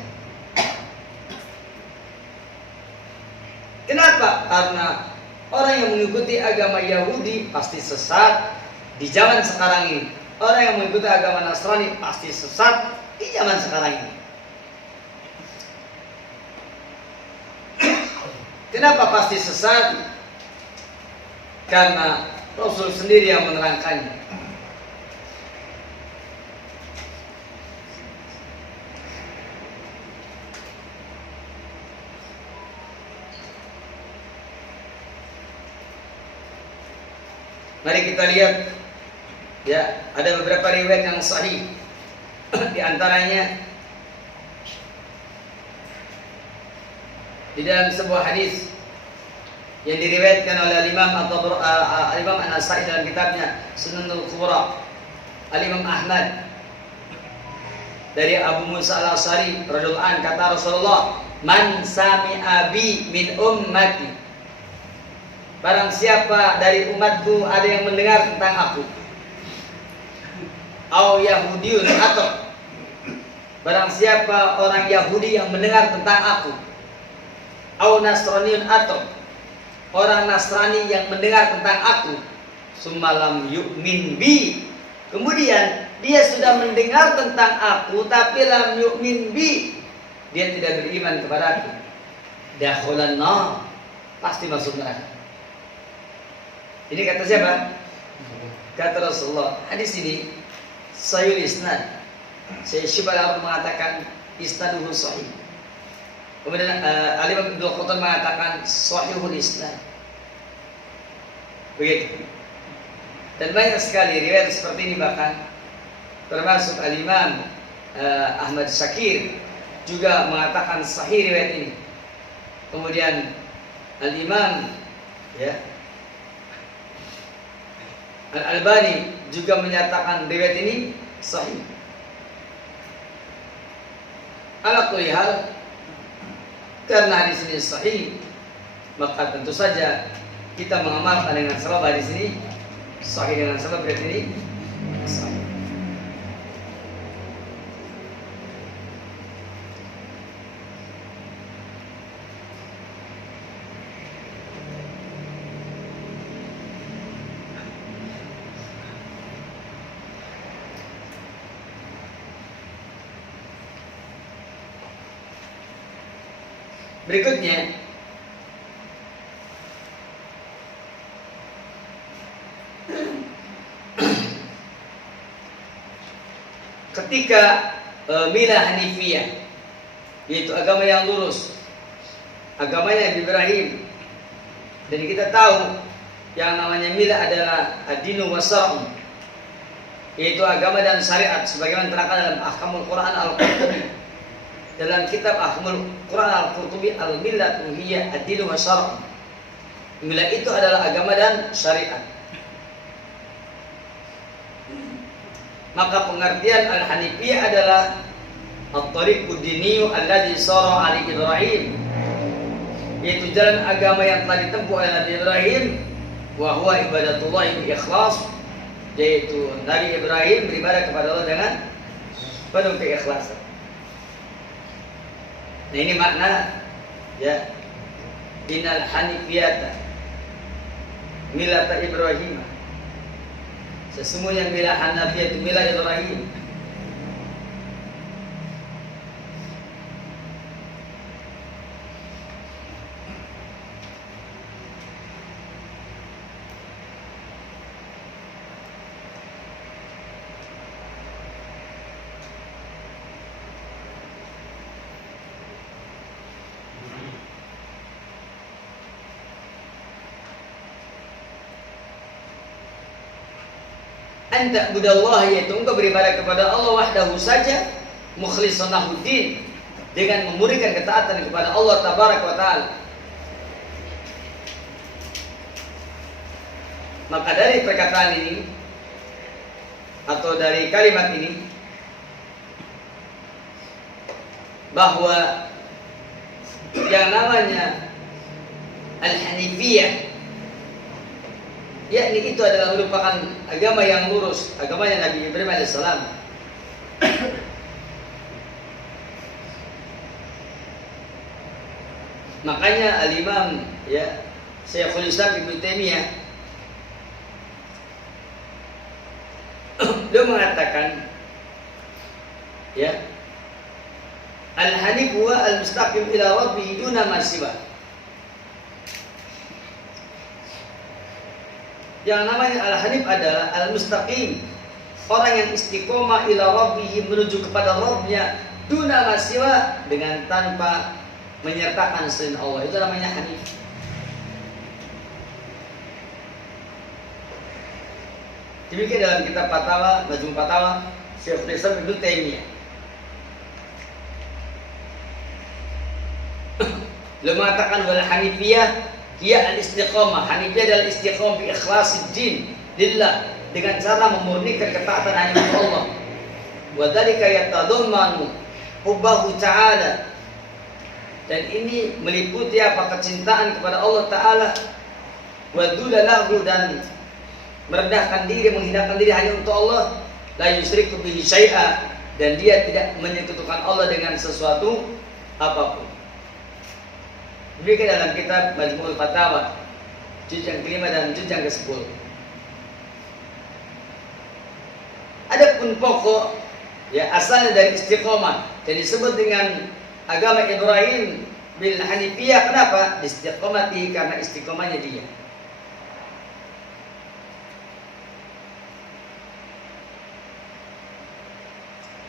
Kenapa? Karena orang yang mengikuti agama Yahudi pasti sesat di zaman sekarang ini. Orang yang mengikuti agama Nasrani pasti sesat di zaman sekarang ini. Kenapa pasti sesat? Karena Rasul sendiri yang menerangkannya. Mari kita lihat, ya, ada beberapa riwayat yang sahih. Di antaranya di dalam sebuah hadis yang diriwayatkan oleh Imam Imam An-Nasa'i dalam kitabnya Sunanul Kubra, Imam Ahmad dari Abu Musa Al-Asy'ari radhiyallahu anhu, kata Rasulullah, man sami'a bi min ummati, barang siapa dari umatku ada yang mendengar tentang aku, au Yahudiyun, atau barang siapa orang Yahudi yang mendengar tentang aku, au Nasraniyun, atau orang Nasrani yang mendengar tentang aku, summalam yu'min bi, kemudian dia sudah mendengar tentang aku tapi lam yu'min bi, dia tidak beriman kepada aku, dakhalan nar, pasti masuk neraka. Ini kata siapa? Kata Rasulullah. Hadis ini sahih isnad. Syekh Syibal Arab mengatakan isnaduhu sahih. Kemudian Al-Imam Ibnu Qutaidah mengatakan sahihul isnad. Begitu. Dan banyak sekali riwayat seperti ini, bahkan termasuk Al-Imam Ahmad Syakir juga mengatakan sahih riwayat ini. Kemudian Al-Imam Al-Albani juga menyatakan riwayat ini sahih. Ala kulli hal, karena hadis ini sahih, maka tentu saja kita mengamalkan dengan sebab hadis ini sahih, dengan sebab riwayat ini sahih. Berikutnya, ketika milah Hanifiyah, yaitu agama yang lurus, agamanya Ibrahim, dan kita tahu yang namanya milah adalah ad-dinu wa syar'u, yaitu agama dan syariat, sebagaimana terangkan dalam Ahkamul Quran Al-Qurtubi. Dalam kitab Ahkamul Quran Al-Qurtubi, al-millatu hiya ad-dinu wa syara'. Millah itu adalah agama dan syariat. Maka pengertian al-Hanifiyah adalah at-tariqud diniyyu alladzi sara 'alaihi Ibrahim, yaitu jalan agama yang telah ditempuh oleh Nabi Ibrahim, wa huwa ibadatullah bi ikhlas, yaitu Nabi Ibrahim beribadah kepada Allah dengan penuh keikhlasan. Nah, ini makna ya, innal hanifiyata millata Ibrahim, sesungguhnya milah Hanafiyah itu milah Ibrahim. Anta budallah, yaitu engkau beribadah kepada Allah wahdahu saja, mukhlishan lahuddin, dengan memurnikan ketaatan kepada Allah tabaraka wa taala. Maka dari perkataan ini atau dari kalimat ini, bahwa yang namanya Al-Hanifiyah, yakni itu adalah merupakan agama yang lurus, agamanya Nabi Ibrahim alaihissalam. Makanya al-Imam ya Syekhul Islam Ibnu Taimiyah beliau mengatakan ya, al-hanif huwa al-mustaqim ila rabbih duna ma siwa. Yang namanya al-hanif adalah al-mustaqim, orang yang istiqomah ila rabbih, menuju kepada Rabbnya, duna ma siwa, dengan tanpa menyertakan selain Allah. Itu namanya hanif. Demikian dalam kitab Fatawa, Majmu' Fatawa Syekhul Islam Ibnu Taimiyah. Beliau mengatakan wal hanifiyah hiya al-istiqamah. Hanifiyah adalah istiqamah bi ikhlasid din lillah, dengan cara memurnikan ketaatan hanya untuk Allah. Wa dzalika yatadammanu hubbahu ta'ala, dan ini meliputi apa? Kecintaan kepada Allah Ta'ala, wa dzulalahu, dan merendahkan diri, menghinakan diri hanya untuk Allah, la yusyriku bihi syai'a, dan dia tidak menyekutukan Allah dengan sesuatu apapun. Demikian dalam kitab Majmu'ul Fatawa juz yang kelima dan juz yang ke-10. Adapun pokok ya asalnya dari istiqomah, dan disebut dengan agama Ibrahim bil Hanifiyah. Kenapa? Istiqomati, karena istiqomahnya dia.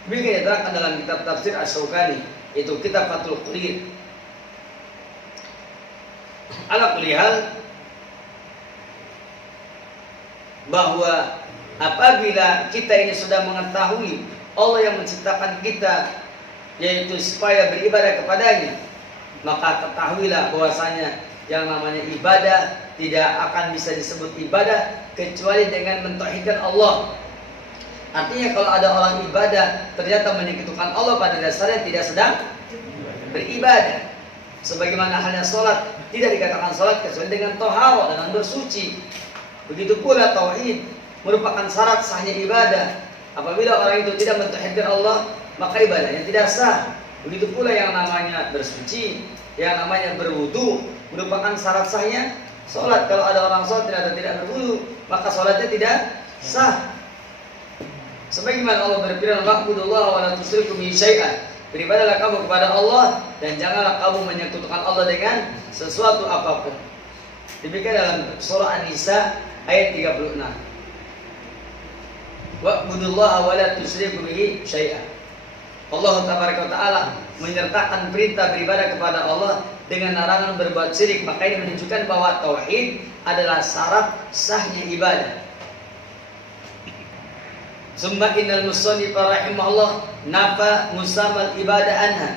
Demikian diterangkan dalam kitab tafsir Asy-Syaukani, itu kitab Fathul Qadir. Ala kulli hal, bahwa apabila kita ini sudah mengetahui Allah yang menciptakan kita, yaitu supaya beribadah kepadanya, maka ketahuilah bahwasanya yang namanya ibadah tidak akan bisa disebut ibadah kecuali dengan mentauhidkan Allah. Artinya kalau ada orang ibadah ternyata menyekutukan Allah, pada dasarnya tidak sedang beribadah. Sebagaimana halnya sholat, tidak dikatakan sholat kecuali dengan tohara, dengan bersuci. Begitu pula tauhid merupakan syarat sahnya ibadah. Apabila orang itu tidak mentauhidkan Allah, maka ibadahnya tidak sah. Begitu pula yang namanya bersuci, yang namanya berwudu, merupakan syarat sahnya sholat. Kalau ada orang sholat ternyata tidak berwudu, maka sholatnya tidak sah. Sebagaimana Allah berfirman, wa'budullaha wa la tusyriku bihi syai'an, beribadahlah kamu kepada Allah dan janganlah kamu menyekutukan Allah dengan sesuatu apapun. Demikian dalam surah An-Nisa ayat 36. Wa'budullaha wa la tusyriku bihi syai'an. Allah Taala menyertakan perintah beribadah kepada Allah dengan larangan berbuat syirik. Maka ini menunjukkan bahwa tauhid adalah syarat sahnya ibadah. Summa innal musannif rahimahullah nafa musamal ibadah anha.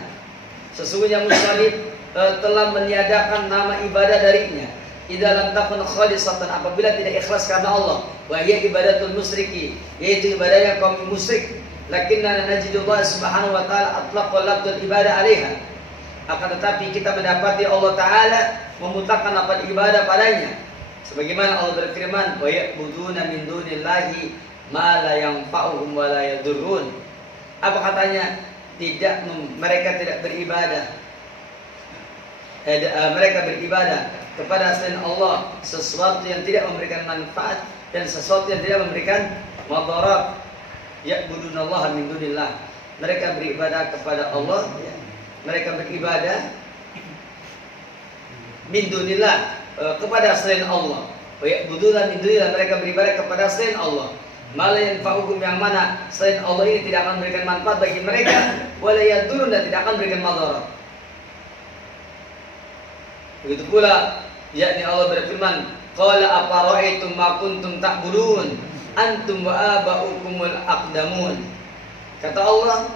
Sesungguhnya musannif telah meniadakan nama ibadah darinya. Idza lam takun khalisatan, apabila tidak ikhlas karena Allah. Wa hiya ibadatul musyriki, yaitu ibadahnya kaum musyrik. Lakinna najidullah subhanahu wa ta'ala atlaqa lafdzul ibadah 'alaiha. Akan tetapi kita mendapati Allah Ta'ala memutlakkan lafaz ibadah padanya. Sebagaimana Allah berfirman, wa ya'buduna min dunillahi ma la yanfa'uhum wa la yadurrun. Apa katanya? Mereka tidak beribadah. Mereka beribadah kepada selain Allah sesuatu yang tidak memberikan manfaat dan sesuatu yang tidak memberikan madarat. Ya'budunallaha min dunillah. Mereka beribadah kepada Allah, ya. Mereka beribadah min dunillah, kepada selain Allah. Wa ya'buduna min dunillah, mereka beribadah kepada selain Allah. Mala yanfa'uhum, yang mana selain Allah ini tidak akan memberikan manfaat bagi mereka, wala yadurun, dan tidak akan memberikan madarat. Begitu pula yakni Allah berfirman, qala afara'aytum ma kuntum ta'budun antum wa aba'ukumul aqdamun. Kata Allah,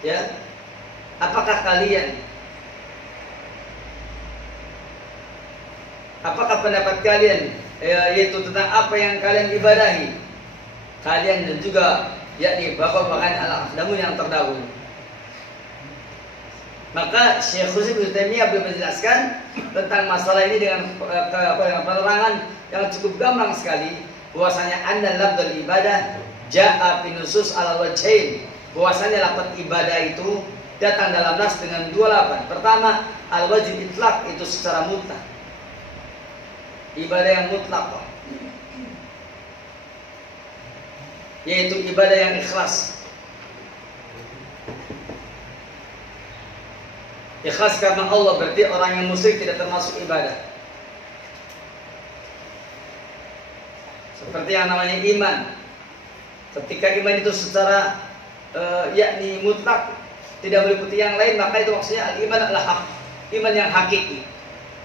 ya, apakah pendapat kalian, yaitu tentang apa yang kalian ibadahi, kalian dan juga yakni bapak-bapak al-aqdamun yang terdahulu. Maka Syekh Ibnu Taimiyah beliau menjelaskan tentang masalah ini dengan penerangan yang cukup gamblang sekali, bahwasanya anna lafdzul ibadah jaa fi nusus ala wajhain, bahwasanya lafaz ibadah itu datang dalam nas dengan dua lafaz. Pertama, al-wajib itlaq, itu secara mutlak, ibadah yang mutlak, yaitu ibadah yang ikhlas. Ikhlas karena Allah, berarti orang yang musyrik tidak termasuk ibadah. Seperti yang namanya iman. Ketika iman itu secara yakni mutlak, tidak meliputi yang lain, maka itu maksudnya al-iman adalah hak, iman yang hakiki,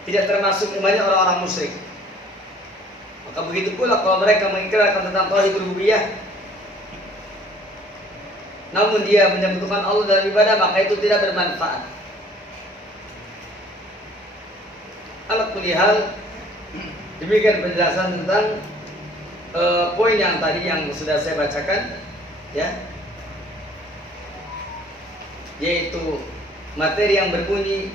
tidak termasuk imannya orang-orang musyrik. Maka begitu pula kalau mereka mengikirkan tentang tauhid rububiyah, namun dia menyebutkan Allah dalam ibadah, maka itu tidak bermanfaat. Ala kulli hal, demikian penjelasan tentang poin yang tadi yang sudah saya bacakan, ya, yaitu materi yang berbunyi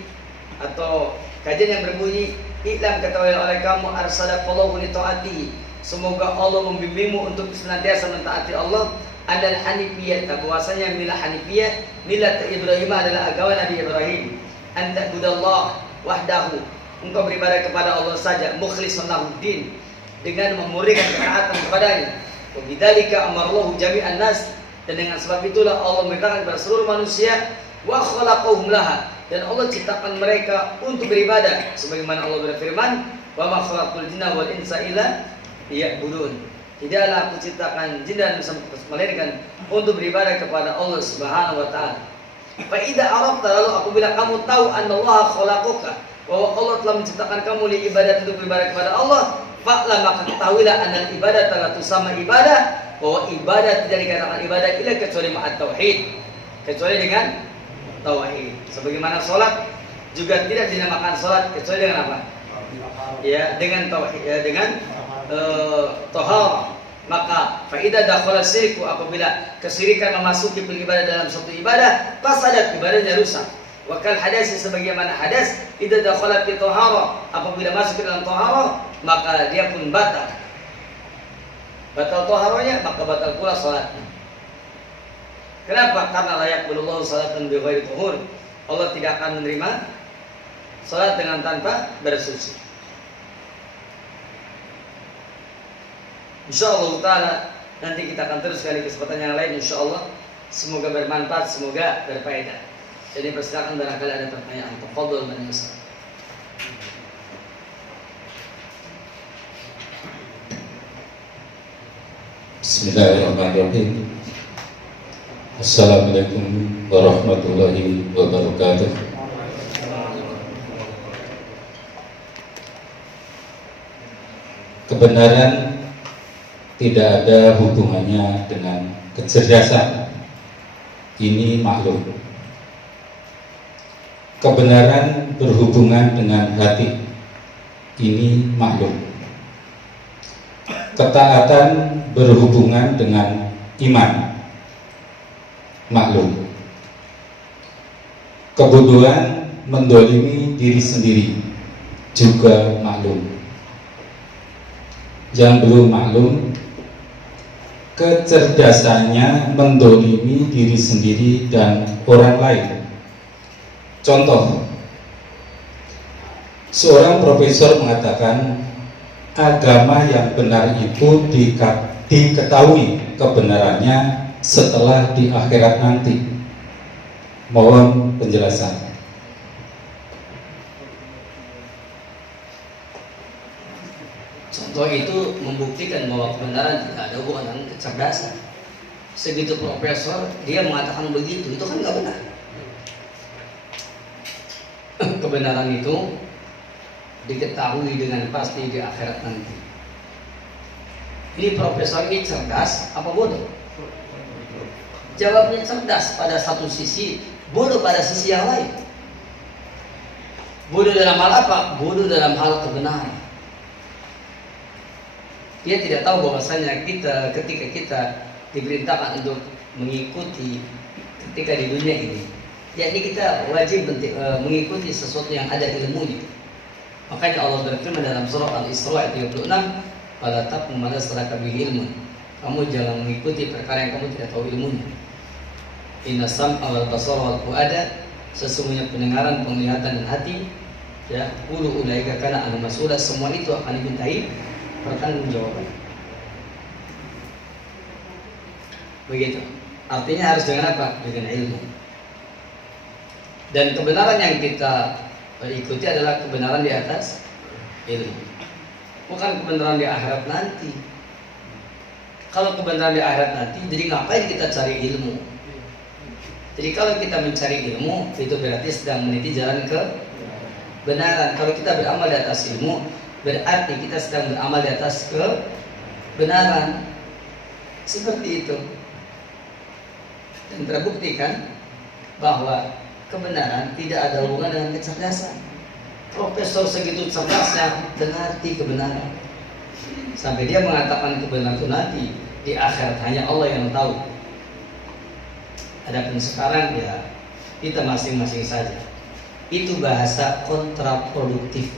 atau kajian yang berbunyi, iklam, ketahui oleh kamu, arsadaqallahu li ta'ati, semoga Allah membimbingmu untuk senantiasa mentaati Allah. Adal hanifiyah, bahwasanya milah hanifiyah, milah Ibrahim adalah agama Nabi Ibrahim. Anta budallah wahdahu, engkau beribadah kepada Allah saja, mukhlishan lahuddin, dengan memurnikan ketaatan kepadanya. Wa bidzalika amarallahu jami'an nas, dan dengan sebab itulah Allah memerintahkan kepada seluruh manusia, wa khalaqahum laha, dan Allah ciptakan mereka untuk beribadah, sebagaimana Allah berfirman, wa ma khalaqtul jinna wal insa illa liya'budun. Tidaklah aku ciptakan jin dan manusia melainkan untuk beribadah kepada Allah Subhanahu wa taala. Fa idza arafta, lalu apabila kamu tahu annallaha khalaqaka, bahwa Allah telah menciptakan kamu li ibadah, untuk beribadah kepada Allah, fa'lam, maka ketahuilah anal ibadah la tusamma ibadah, bahwa ibadah tidak dikatakan ibadah illa kecuali ma'at tauhid, kecuali dengan tauhid. Sebagaimana salat juga tidak dinamakan salat kecuali dengan apa? Ya, dengan tauhid, ya, dengan taharah. Maka faida dakhala syirku, apabila kesyirikan memasuki ibadah dalam suatu ibadah, fasadat, ibadahnya rusak. Wakal hadas, sebagaimana hadas, idza dakhala fi taharah, apabila masuk ke dalam taharah, maka dia pun batal. Batal taharahnya, maka batal pula salatnya. Kenapa? Karena la yaqbalullahu salatan bi ghairi tuhur. Allah tidak akan menerima salat dengan tanpa bersuci. Insyaallah taala nanti kita akan teruskan di kesempatan yang lain, insyaallah. Semoga bermanfaat, semoga berfaedah. Jadi persilakan barangkali ada pertanyaan. Tafadhol man yasal. Bismillahirrahmanirrahim. Assalamualaikum warahmatullahi wabarakatuh. Kebenaran tidak ada hubungannya dengan kecerdasan. Ini maklum. Kebenaran berhubungan dengan hati. Ini maklum. Ketaatan berhubungan dengan iman. Maklum. Kebodohan mendolimi diri sendiri. Juga maklum. Yang belum maklum, kecerdasannya mendolimi diri sendiri dan orang lain. Contoh, seorang profesor mengatakan agama yang benar itu diketahui kebenarannya setelah di akhirat nanti. Mohon penjelasan. Contoh itu membuktikan bahwa kebenaran tidak ada hubungan dengan kecerdasan. Segitu profesor dia mengatakan begitu, itu kan nggak benar. Kebenaran itu diketahui dengan pasti di akhirat nanti. Ini profesor ini cerdas apa bodoh? Jawabnya cerdas pada satu sisi, bodoh pada sisi yang lain. Bodoh dalam hal apa? Bodoh dalam hal kebenaran. Dia tidak tahu bahwasanya ketika kita diperintahkan untuk mengikuti ketika di dunia ini, yakni kita wajib mengikuti sesuatu yang ada ilmunya. Makanya Allah berfirman dalam surah Al-Isra ayat 36, "Fala taqum ma laysa laka bihi ilmun." Kamu jangan mengikuti perkara yang kamu tidak tahu ilmunya. Inna sam'a wal basara wal fu'ada, sesungguhnya pendengaran, penglihatan dan hati, ya, ulu ulaika kana anu mas'ula, semua itu akan dimintai pertanggungjawaban. Begitu. Artinya harus dengan apa? Dengan ilmu. Dan kebenaran yang kita ikuti adalah kebenaran di atas ilmu. Bukan kebenaran di akhirat nanti. Kalau kebenaran di akhirat nanti, jadi ngapain kita cari ilmu? Jadi kalau kita mencari ilmu, itu berarti sedang meniti jalan ke kebenaran. Kalau kita beramal di atas ilmu, berarti kita sedang beramal di atas kebenaran. Seperti itu. Dan terbukti kan bahwa kebenaran tidak ada hubungan dengan kecerdasan. Profesor segitu cerdasnya mengerti kebenaran. Sampai dia mengatakan kebenaran itu nanti di akhirat hanya Allah yang tahu. Adapun sekarang ya kita masing-masing saja. Itu bahasa kontraproduktif,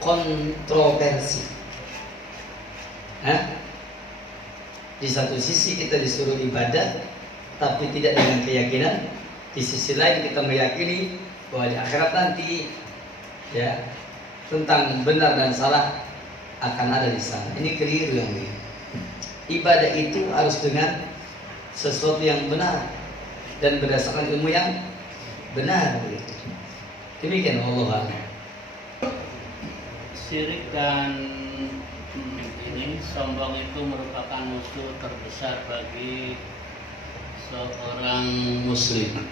kontroversi. Di satu sisi kita disuruh ibadah, tapi tidak dengan keyakinan. Di sisi lain kita meyakini bahwa di akhirat nanti, ya, tentang benar dan salah akan ada di sana. Ini keliru yang ini. Ibadah itu harus dengan sesuatu yang benar dan berdasarkan ilmu yang benar. Demikian Allah. Syirik dan ini sombong itu merupakan musuh terbesar bagi seorang muslim.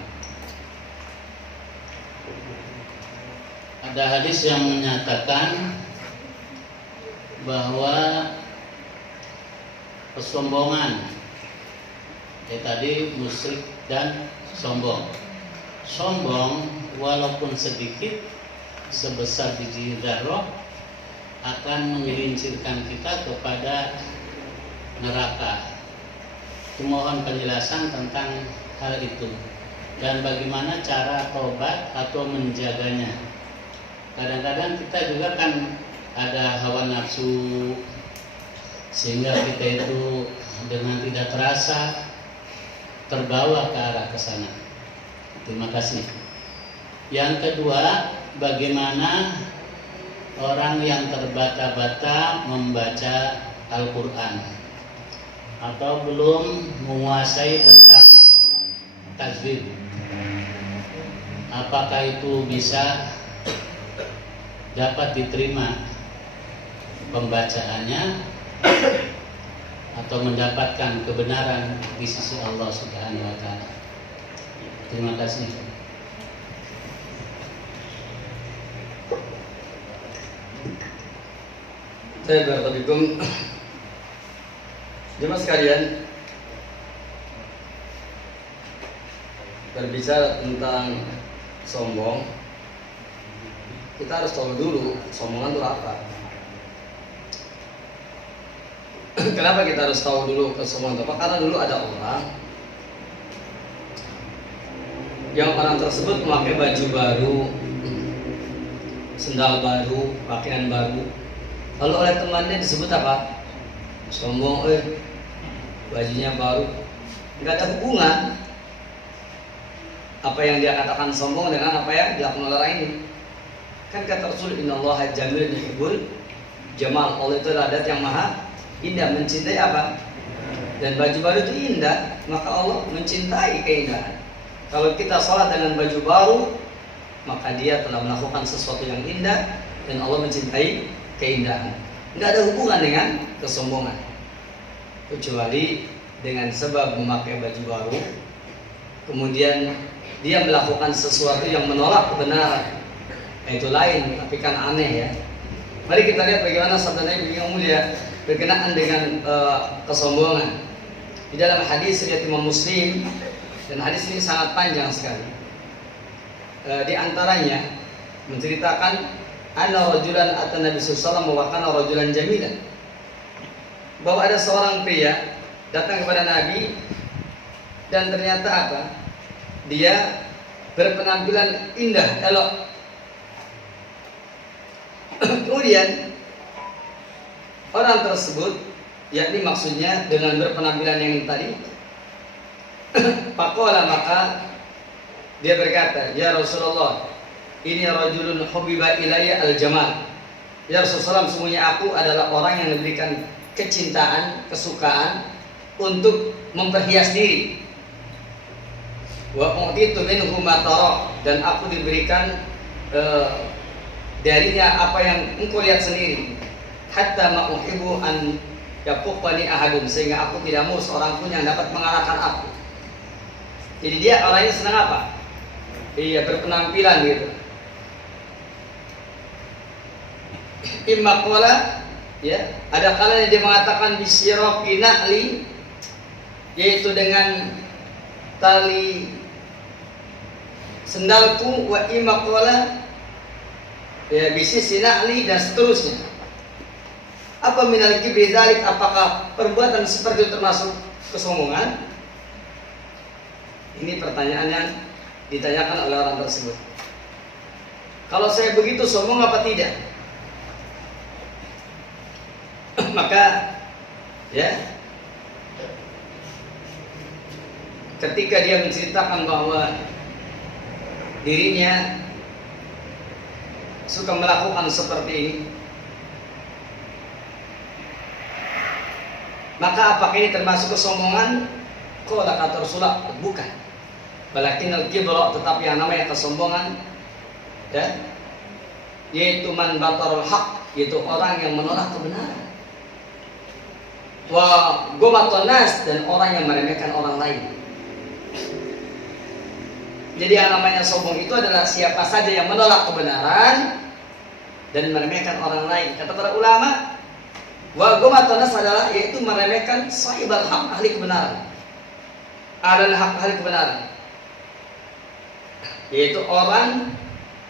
Ada hadis yang menyatakan bahwa kesombongan tadi musyrik dan sombong. Sombong walaupun sedikit sebesar biji zarrah akan menggelincirkan kita kepada neraka. Mohon penjelasan tentang hal itu dan bagaimana cara tobat atau menjaganya. Kadang-kadang kita juga kan ada hawa nafsu sehingga kita itu dengan tidak terasa terbawa ke arah ke sana. Terima kasih. Yang kedua, bagaimana orang yang terbata-bata membaca Al-Quran atau belum menguasai tentang tajwid, apakah itu bisa dapat diterima pembacaannya atau mendapatkan kebenaran di sisi Allah Subhanahu wa taala. Terima kasih. Barakallahu. Jemaah sekalian, berbicara tentang sombong, kita harus tahu dulu sombongan itu apa. Kenapa kita harus tahu dulu kesombongan itu apa? Karena dulu ada orang yang orang tersebut memakai baju baru, sendal baru, pakaian baru. Lalu oleh temannya disebut apa? Sombong, bajunya baru. Nggak ada hubungan apa yang dia katakan sombong dengan apa yang dilakukan oleh orang ini. Kan kata Rasul, innallaha jamilun yuhibbul jamal. Allah itu adalah zat yang maha indah, mencintai apa? Dan baju baru itu indah, maka Allah mencintai keindahan. Kalau kita salat dengan baju baru, maka dia telah melakukan sesuatu yang indah dan Allah mencintai keindahan. Nggak ada hubungan dengan kesombongan, kecuali dengan sebab memakai baju baru, kemudian dia melakukan sesuatu yang menolak kebenaran. Itu lain, tapi kan aneh ya. Mari kita lihat bagaimana sabda Nabi yang mulia berkenaan dengan kesombongan. Di dalam hadis riwayat Imam Muslim, dan hadis ini sangat panjang sekali. Di antaranya menceritakan anna rajulan atan Nabi sallallahu alaihi wasallam wa kana rajulan jamilan. Bahwa ada seorang pria datang kepada Nabi dan ternyata apa? Dia berpenampilan indah, elok. Kemudian orang tersebut, yakni maksudnya dengan berpenampilan yang tadi, Pakola, maka dia berkata, ya Rasulullah, ini rajulun hubiba ilayya al-jamal. Ya Rasulullah, sesungguhnya aku adalah orang yang diberikan kecintaan, kesukaan untuk memperhias diri. Wa u'titu minhu ma tara, dan aku diberikan darinya apa yang engkau lihat sendiri. Hatta ma uhibbu an yaquffani ahadun, sehingga aku tidak mau seorang pun yang dapat mengalahkan aku. Jadi dia orangnya senang apa? Iya, berpenampilan gitu. Imma qala, ya, ada kalanya dia mengatakan bisyiraqi na'li, yaitu dengan tali sendalku, wa imma qala, ya, bisisi na'li, dan seterusnya. Apa minal kibri dzalik, apakah perbuatan seperti itu termasuk kesombongan? Ini pertanyaan yang ditanyakan oleh orang tersebut. Kalau saya begitu sombong apa tidak? Maka ya, ketika dia menceritakan bahwa dirinya suka melakukan seperti ini, maka apakah ini termasuk kesombongan? Qala, kata Rasulullah, bukan. Walakin al-kibra, tetapi yang namanya kesombongan, ya, yaitu man batarul haq, yaitu orang yang menolak kebenaran. Wa gomatun nas, dan orang yang meremehkan orang lain. Jadi yang namanya sombong itu adalah siapa saja yang menolak kebenaran dan meremehkan orang lain. Kata para ulama, wa gomatun nas adalah yaitu meremehkan sahibul haq, ahli kebenaran. Adalah hak, ahli kebenaran, yaitu orang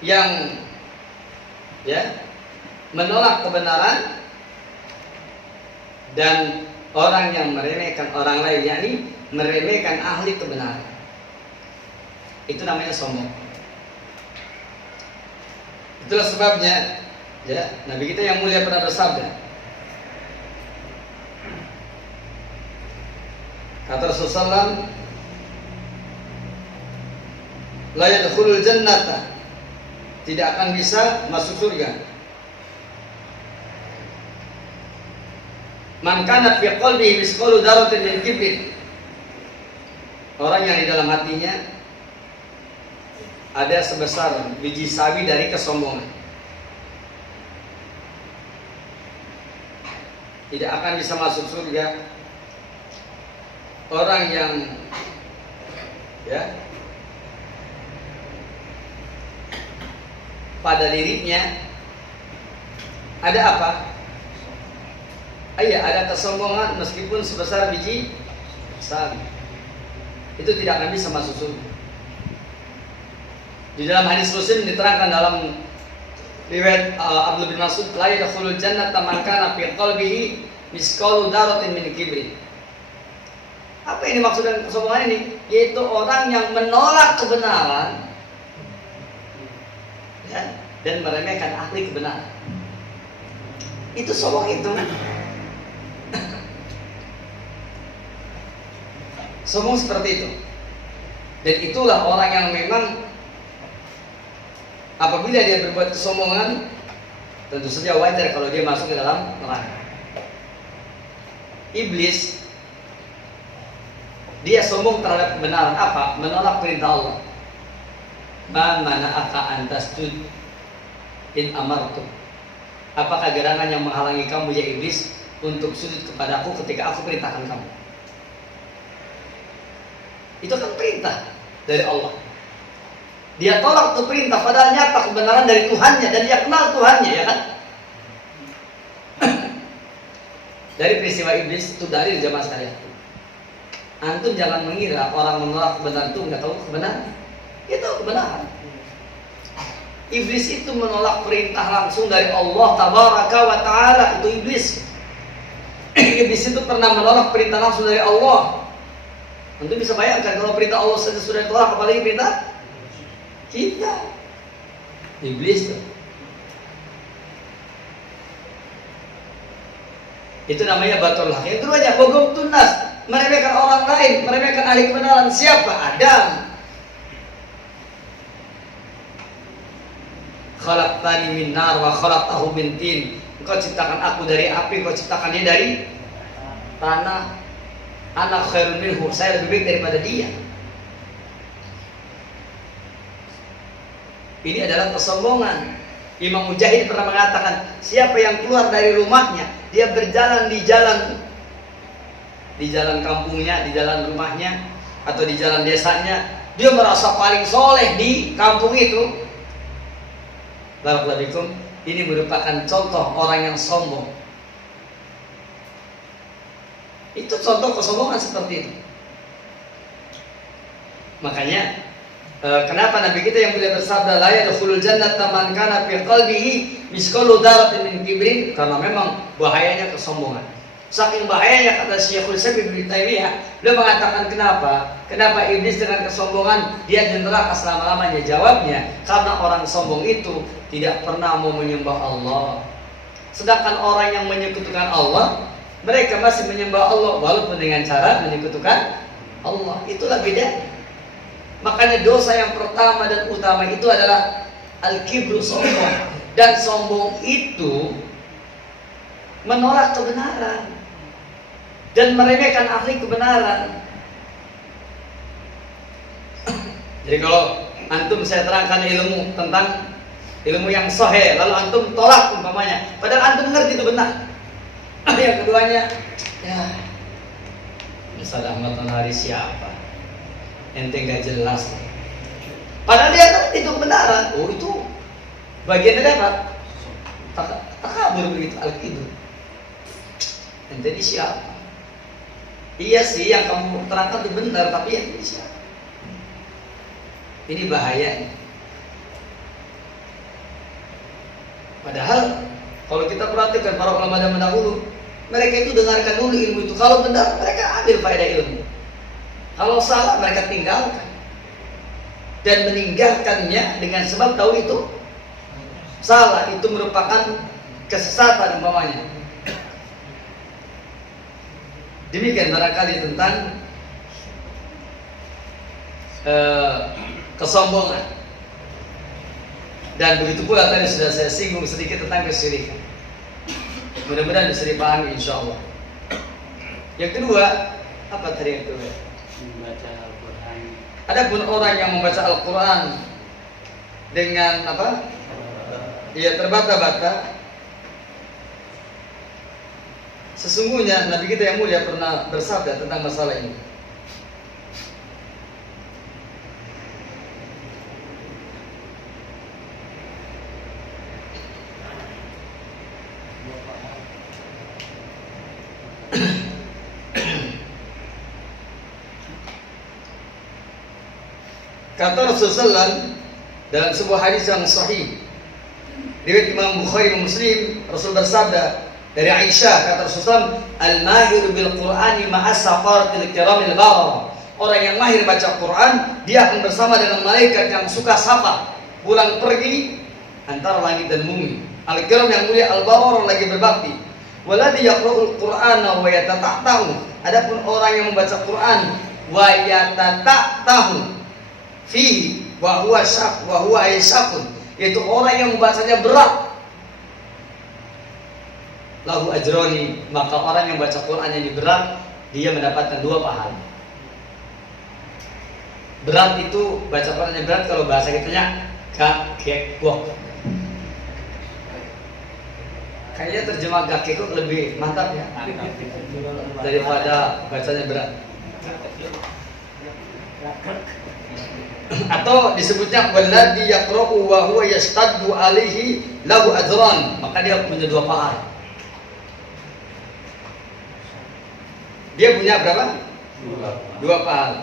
yang, ya, menolak kebenaran dan orang yang meremehkan orang lain, yakni meremehkan ahli kebenaran. Itu namanya sombong. Itulah sebabnya, ya, Nabi kita yang mulia pernah bersabda, kata Rasulullah, la yadkhulul jannata, tidak akan bisa masuk surga man kana fi qalbihi misqalu dzarratin min kibrin, orang yang di dalam hatinya ada sebesar biji sawi dari kesombongan. Tidak akan bisa masuk surga orang yang, ya, pada dirinya ada apa? Iya, ada kesombongan meskipun sebesar biji sawi. Itu tidak akan bisa masuk surga. Di dalam hadis Muslim diterangkan dalam riwayat Abdullah bin Mas'ud, la yadkhulul jannata man kana fi qalbihi misqalu dzarratin min kibrin. Apa ini maksud dengan kesombongan ini? Yaitu orang yang menolak kebenaran ya, dan meremehkan ahli kebenaran. Itu sombong itu. Sombong seperti itu. Dan itulah orang yang memang apabila dia berbuat kesombongan, tentu saja wajar kalau dia masuk ke dalam neraka. Iblis dia sombong terhadap kebenaran. Apa? Menolak perintah Allah. Man mana'aka an tasjud in amartu. Apakah gerangan yang menghalangi kamu ya iblis untuk sujud kepadaku ketika aku perintahkan kamu? Itu kan perintah dari Allah. Dia tolak tuh perintah padahal nyata kebenaran dari Tuhannya dan dia kenal Tuhannya, ya kan? Dari peristiwa iblis itu dari jamaah sekalian. Antum jangan mengira orang menolak kebenaran itu nggak tahu kebenaran. Dia tahu kebenaran. Iblis itu menolak perintah langsung dari Allah Tabaraka wa Ta'ala. Itu iblis. Iblis itu pernah menolak perintah langsung dari Allah. Antum bisa bayangkan kalau perintah Allah saja sudah ditolak, apalagi perintah kita. Iblis tuh. Itu namanya batul haq. Yang keduanya bogom tunas, meremehkan orang lain, meremehkan ahli kebenaran. Siapa? Adam. Khalaqtani min nar wa khalaqtahu min tin. Engkau ciptakan aku dari api, engkau ciptakan dia dari tanah. Anak khairun minhu, saya lebih baik daripada dia. Ini adalah kesombongan. Imam Mujahid pernah mengatakan, siapa yang keluar dari rumahnya, dia berjalan di jalan kampungnya, di jalan rumahnya, atau di jalan desanya, dia merasa paling soleh di kampung itu. Barakallahu, ini merupakan contoh orang yang sombong. Itu contoh kesombongan seperti itu. Makanya kenapa Nabi kita yang mulia bersabda la yadkhulul jannata man kana fi qalbihi misqalu dzarratin min kibrin, karena memang bahayanya kesombongan. Saking bahayanya, kata Syekhul Islam Ibnu Taimiyah, beliau mengatakan kenapa iblis dengan kesombongan dia di neraka selama-lamanya? Jawabnya, karena orang sombong itu tidak pernah mau menyembah Allah. Sedangkan orang yang menyekutukan Allah, mereka masih menyembah Allah walaupun dengan cara menyekutukan Allah. Itulah beda. Makanya dosa yang pertama dan utama itu adalah al-kibru, sombong. Dan sombong itu menolak kebenaran dan meremehkan ahli kebenaran. Jadi kalau antum saya terangkan ilmu tentang ilmu yang sahih, lalu antum tolak umpamanya, padahal antum ngerti itu benar. Yang keduanya, ya Ustaz Ahmad Al-Hari siapa? Ente gak jelas. Padahal dia ngerti itu kebenaran. Oh, itu bagian dari apa? Takabur begitu, al-kibr. Ente ini siapa? Iya sih yang kamu terangkan itu benar, tapi yang ini siapa? Ini bahayanya. Padahal kalau kita perhatikan para ulama zaman dahulu, mereka itu dengarkan dulu ilmu itu. Kalau benar, mereka ambil faedah ilmu. Kalau salah, mereka tinggalkan. Dan meninggalkannya dengan sebab tahu itu salah, itu merupakan kesesatan umpamanya. Demikian barangkali tentang kesombongan. Dan begitu pula tadi sudah saya singgung sedikit tentang kesyirikan. Mudah-mudahan bisa dipahami insyaallah. Yang kedua, apa tadi yang kedua? Membaca Al-Quran. Adapun orang yang membaca Al-Quran dengan apa? Ya, terbata-bata. Sesungguhnya Nabi kita yang mulia pernah bersabda tentang masalah ini. Kata Rasulullah dalam sebuah hadis yang sahih, riwayat Imam Bukhari dan Muslim, Rasul bersabda dari Aisyah, kata Rasulullah, al-mahir bil Qur'ani ma'a safaratil kiramil bararah. Orang yang mahir baca Quran, dia akan bersama dengan malaikat yang suka safar, pulang pergi antara langit dan bumi. Al-kiram yang mulia, al-bararah lagi berbakti. Waladhi yaqra'ul Qur'ana wa yatata'tahu. Adapun orang yang membaca Quran wa yatata'tahu fihi wa huwa syaqun, yaitu orang yang membacanya berat, lahu ajroni, maka orang yang baca Quran yang berat dia mendapatkan 2 pahala. Berat itu baca Quran yang berat, kalau bahasa kitanya gakekok. Kayaknya terjemah gakekok lebih mantap ya daripada bacanya berat. Atau disebutnya walladhi yaqra'u wa huwa yastaddu alaihi lahu ajran, maka dia punya 2 pahala. Dia punya berapa? 2 pahala.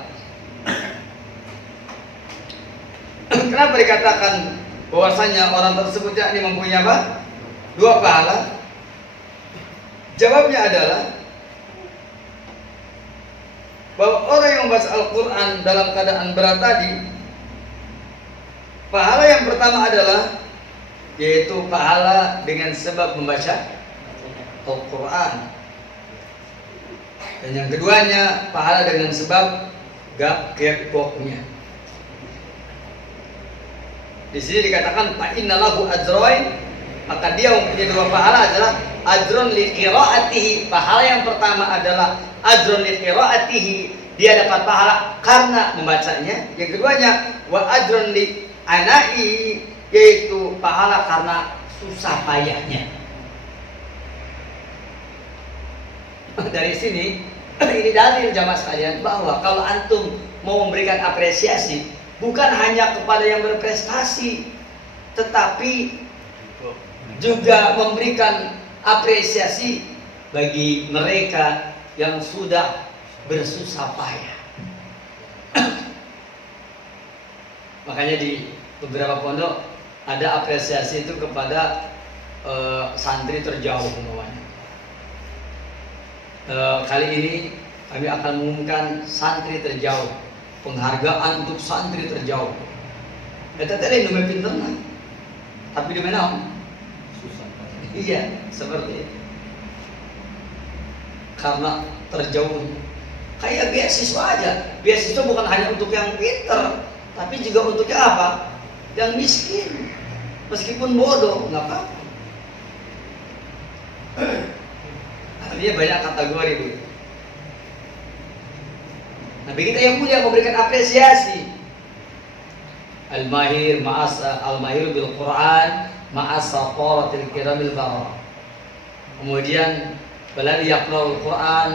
Kenapa dikatakan bahwasanya orang tersebut yakni mempunyai apa? 2 pahala? Jawabnya adalah bahwa orang yang membaca Al-Quran dalam keadaan berat tadi, pahala yang pertama adalah yaitu pahala dengan sebab membaca Al-Quran, dan yang keduanya pahala dengan sebab gakekoknya. Di sini dikatakan fa innalahu ajrain, maka dia mempunyai 2 pahala adalah ajrun li qiraatihi. Pahala yang pertama adalah ajrun li qiraatihi, dia dapat pahala karena membacanya. Yang keduanya wa ajrun li anai, yaitu pahala karena susah payahnya. Dari sini ini dalil jamaah sekalian bahwa kalau antum mau memberikan apresiasi bukan hanya kepada yang berprestasi, tetapi juga memberikan apresiasi bagi mereka yang sudah bersusah payah. Makanya di beberapa pondok ada apresiasi itu kepada santri terjauh umpamanya. Kali ini kami akan mengumumkan santri terjauh, penghargaan untuk santri terjauh. Eta teh nu pinterna. Tapi di mana? Susah. Iya, seperti itu. Karena terjauh. Kayak beasiswa aja. Beasiswa bukan hanya untuk yang pinter, tapi juga untuk yang apa? Yang miskin. Meskipun bodoh, nggak apa-apa. Artinya banyak kategori itu. Nabi kita yang mulia memberikan apresiasi. Al-mahir bil Quran ma'asa qaratil kiramil bararah. Kemudian baladi yaqra'ul Quran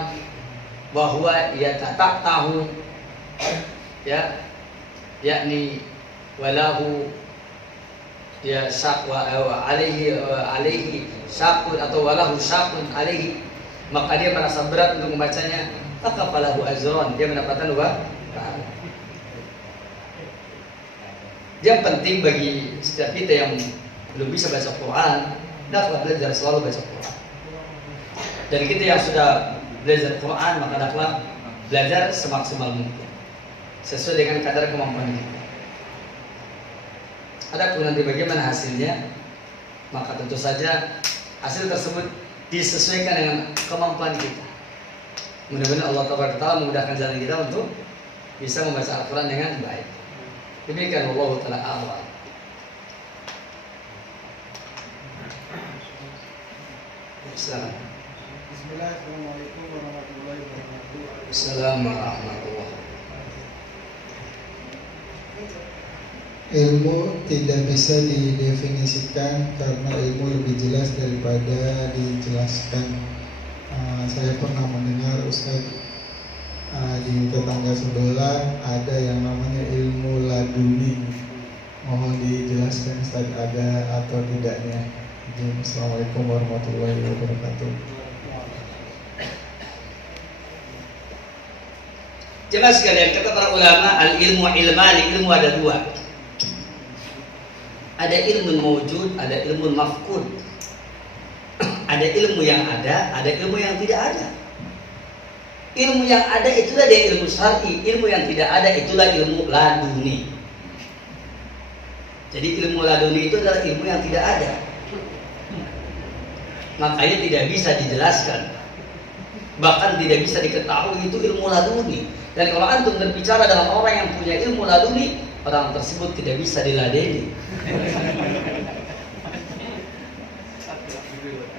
wa huwa yatata'tahu, ya, yakni walahu ya syaqwa alaihi syaqun atau walahu syaqun alaihi, maka dia merasa berat untuk membacanya, maka falahu ajron, dia mendapatkan 2 pahala. Yang penting bagi setiap kita yang belum bisa baca Quran, hendaklah belajar selalu baca Quran. Dan kita yang sudah belajar Quran, maka hendaklah belajar semaksimal mungkin sesuai dengan kadar kemampuan kita. Adapun nanti bagaimana hasilnya, maka tentu saja hasil tersebut disesuaikan dengan kemampuan kita. Mudah-mudahan Allah Ta'ala memudahkan jalan kita untuk bisa membaca Al-Quran dengan baik. Demikian Allah Ta'ala a'lam. Bismillahirrahmanirrahim. Warahmatullahi wabarakatuh. Assalamualaikum warahmatullahi wabarakatuh. Ilmu tidak bisa didefinisikan karena ilmu lebih jelas daripada dijelaskan. Saya pernah mendengar Ustaz, di tetangga sebelah ada yang namanya ilmu laduni. Mohon dijelaskan Ustaz, ada atau tidaknya. Assalamualaikum warahmatullahi wabarakatuh. Jemaah sekalian, kata para ulama, al-ilmu ilmani, ilmu ada dua. Ada ilmu mawjud, ada ilmu mafqud. Ada ilmu yang ada ilmu yang tidak ada. Ilmu yang ada itulah dia ilmu syar'i, ilmu yang tidak ada itulah ilmu laduni. Jadi ilmu laduni itu adalah ilmu yang tidak ada. Makanya tidak bisa dijelaskan. Bahkan tidak bisa diketahui, itu ilmu laduni. Dan kalau antum berbicara dengan orang yang punya ilmu laduni, orang tersebut tidak bisa diladeni.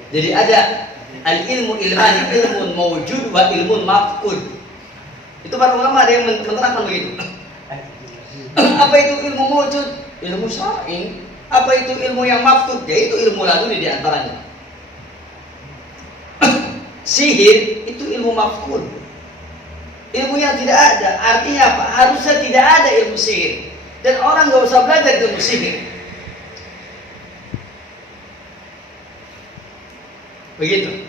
Jadi ada al-ilmu ilmani, ilmu mawjud wa ilmu mafqud. Itu para ulama ada yang menerangkan begitu. Apa itu ilmu mawjud? Ilmu syar'i. Apa itu ilmu yang mafqud? Yaitu ilmu laduni di antaranya. Sihir itu ilmu mafqud. Ilmu yang tidak ada. Artinya apa? Harusnya tidak ada ilmu sihir. Dan orang nggak usah belajar ilmu sihir. Begitu.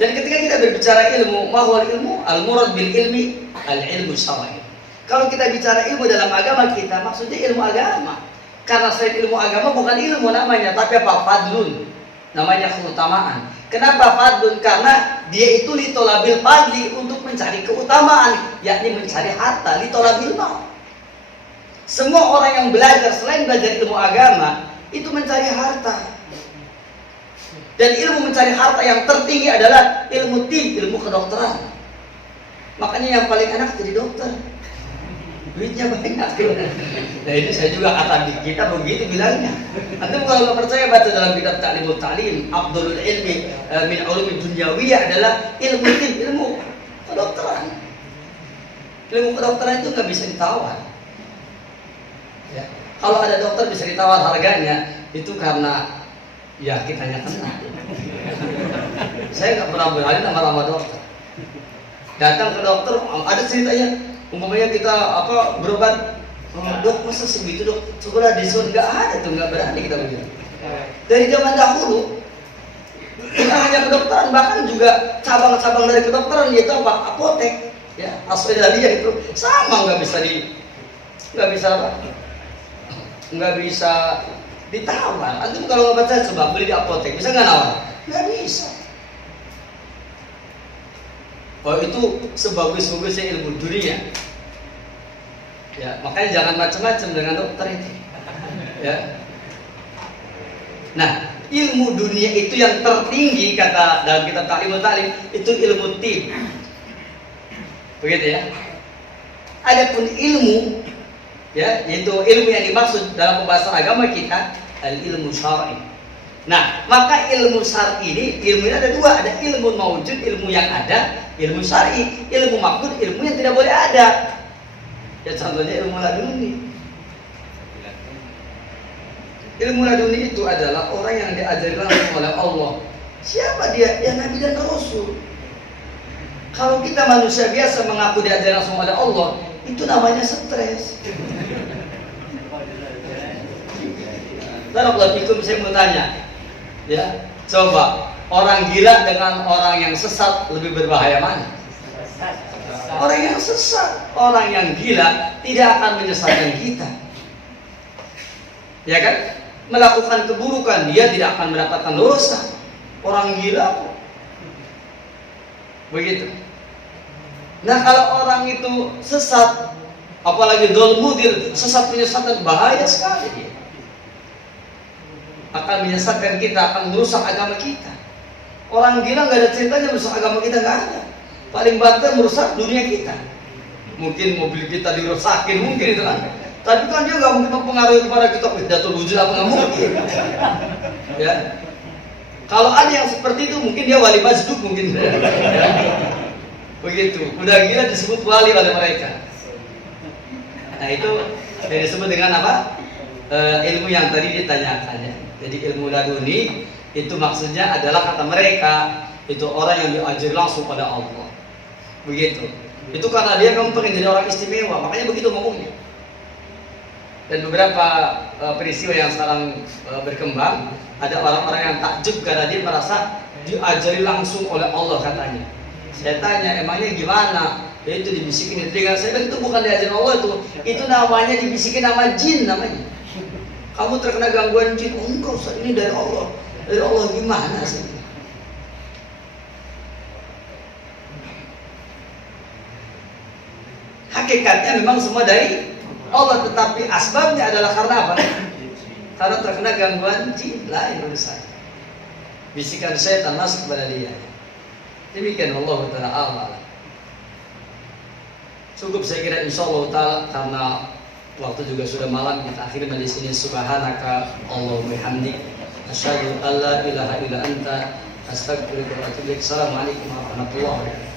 Dan ketika kita berbicara ilmu, mahwal ilmu, al-murad bil ilmi, al-ilmu syar'i. Kalau kita bicara ilmu dalam agama kita, maksudnya ilmu agama. Karena selain ilmu agama bukan ilmu namanya, tapi apa? Fadlun. Namanya keutamaan. Kenapa fadlun? Karena dia itu litolabil fadli, untuk mencari keutamaan, yakni mencari harta, litolabil mal. Semua orang yang belajar selain belajar ilmu agama itu mencari harta. Dan ilmu mencari harta yang tertinggi adalah ilmu tib, ilmu kedokteran. Makanya yang paling enak jadi dokter. Duitnya banyak. Nah ini saya juga kata di kita begitu bilangnya. Antum kalau nggak percaya baca dalam kitab Ta'limut Ta'lim, Abdul Ilmi min Ulumi Dunyawiyah adalah ilmu tib, ilmu kedokteran. Ilmu kedokteran itu nggak bisa ditawar. Ya. Kalau ada dokter bisa ditawar harganya, itu karena ya kitanya kenal. Saya nggak pernah berani nama dokter. Datang ke dokter, ada ceritanya. Umpamanya kita berobat, dok masa segitu dok, sekolah diskon nggak ada tuh, nggak berani kita begitu. Dari zaman dahulu, bukan hanya kedokteran, bahkan juga cabang-cabang dari kedokteran yaitu apa? Apotek, ya, Aswedaliyah itu sama nggak bisa ditawar. Antum kalau nggak percaya coba beli di apotek, bisa nggak nawar? Nggak bisa. Oh itu sebagus-bagusnya ilmu dunia. Ya makanya jangan macam-macam dengan dokter itu. Ya. Nah ilmu dunia itu yang tertinggi kata dalam kitab Ta'limut Ta'lim itu ilmu tib. Begitu ya. Adapun ilmu, ya, yaitu ilmu yang dimaksud dalam pembahasan agama kita al-ilmu syar'i. Nah, maka ilmu syar'i ini ilmunya ada dua, ada ilmu mawjud, ilmu yang ada, ilmu syar'i, ilmu mafqud, ilmu yang tidak boleh ada. Ya contohnya ilmu laduni. Ilmu laduni itu adalah orang yang diajari langsung oleh Allah. Siapa dia? Ya Nabi dan Rasul. Kalau kita manusia biasa mengaku diajari langsung oleh Allah, itu namanya stres. Barakallahu fikum, saya mau tanya, ya, coba orang gila dengan orang yang sesat lebih berbahaya mana? Orang yang sesat, orang yang gila tidak akan menyesatkan kita, ya kan? Melakukan keburukan dia tidak akan mendapatkan dosa. Orang gila, begitu. Nah kalau orang itu sesat, apalagi dolmudil, sesat menyesatkan, bahaya sekali dia. Akan menyesatkan kita, akan merusak agama kita. Orang gila nggak ada ceritanya merusak agama kita, nggak ada. Paling banter merusak dunia kita. Mungkin mobil kita dirusakin, mungkin itu kan. Tapi kan dia nggak mungkin mempengaruhi kepada kita. Datul wujud apa nggak mungkin. Ya. Kalau ada yang seperti itu, mungkin dia wali masjid mungkin. Ya. Begitu. Udah gila disebut wali oleh mereka. Nah itu yang disebut dengan apa? Ilmu yang tadi ditanyakan ya. Jadi ilmu laduni itu maksudnya adalah kata mereka itu orang yang diajari langsung pada Allah. Begitu. Itu karena dia memang pengen jadi orang istimewa, makanya begitu ngomongnya. Dan beberapa peristiwa yang sekarang berkembang, ada orang-orang yang takjub karena dia merasa diajari langsung oleh Allah katanya. Saya tanya, emangnya gimana Ya itu dibisikin di telinga saya, itu bukan diajarin Allah itu namanya dibisikin nama jin namanya. Kamu terkena gangguan jin, oh, enggak Ustaz, ini dari Allah gimana sih? Hakikatnya memang semua dari Allah, tetapi asbabnya adalah karena apa? Karena terkena gangguan jin, lain urusan. Bisikan setan masuk kepada dia. Demikian Allah Ta'ala. Cukup saya kira insyaallah ta'ala, karena waktu juga sudah malam, kita akhiri majelis ini. Subhanaka Allahumma bihamdik asyhadu an la ilaha illa anta astaghfiruka wa atubu ilaik. Assalamualaikum warahmatullahi wabarakatuh.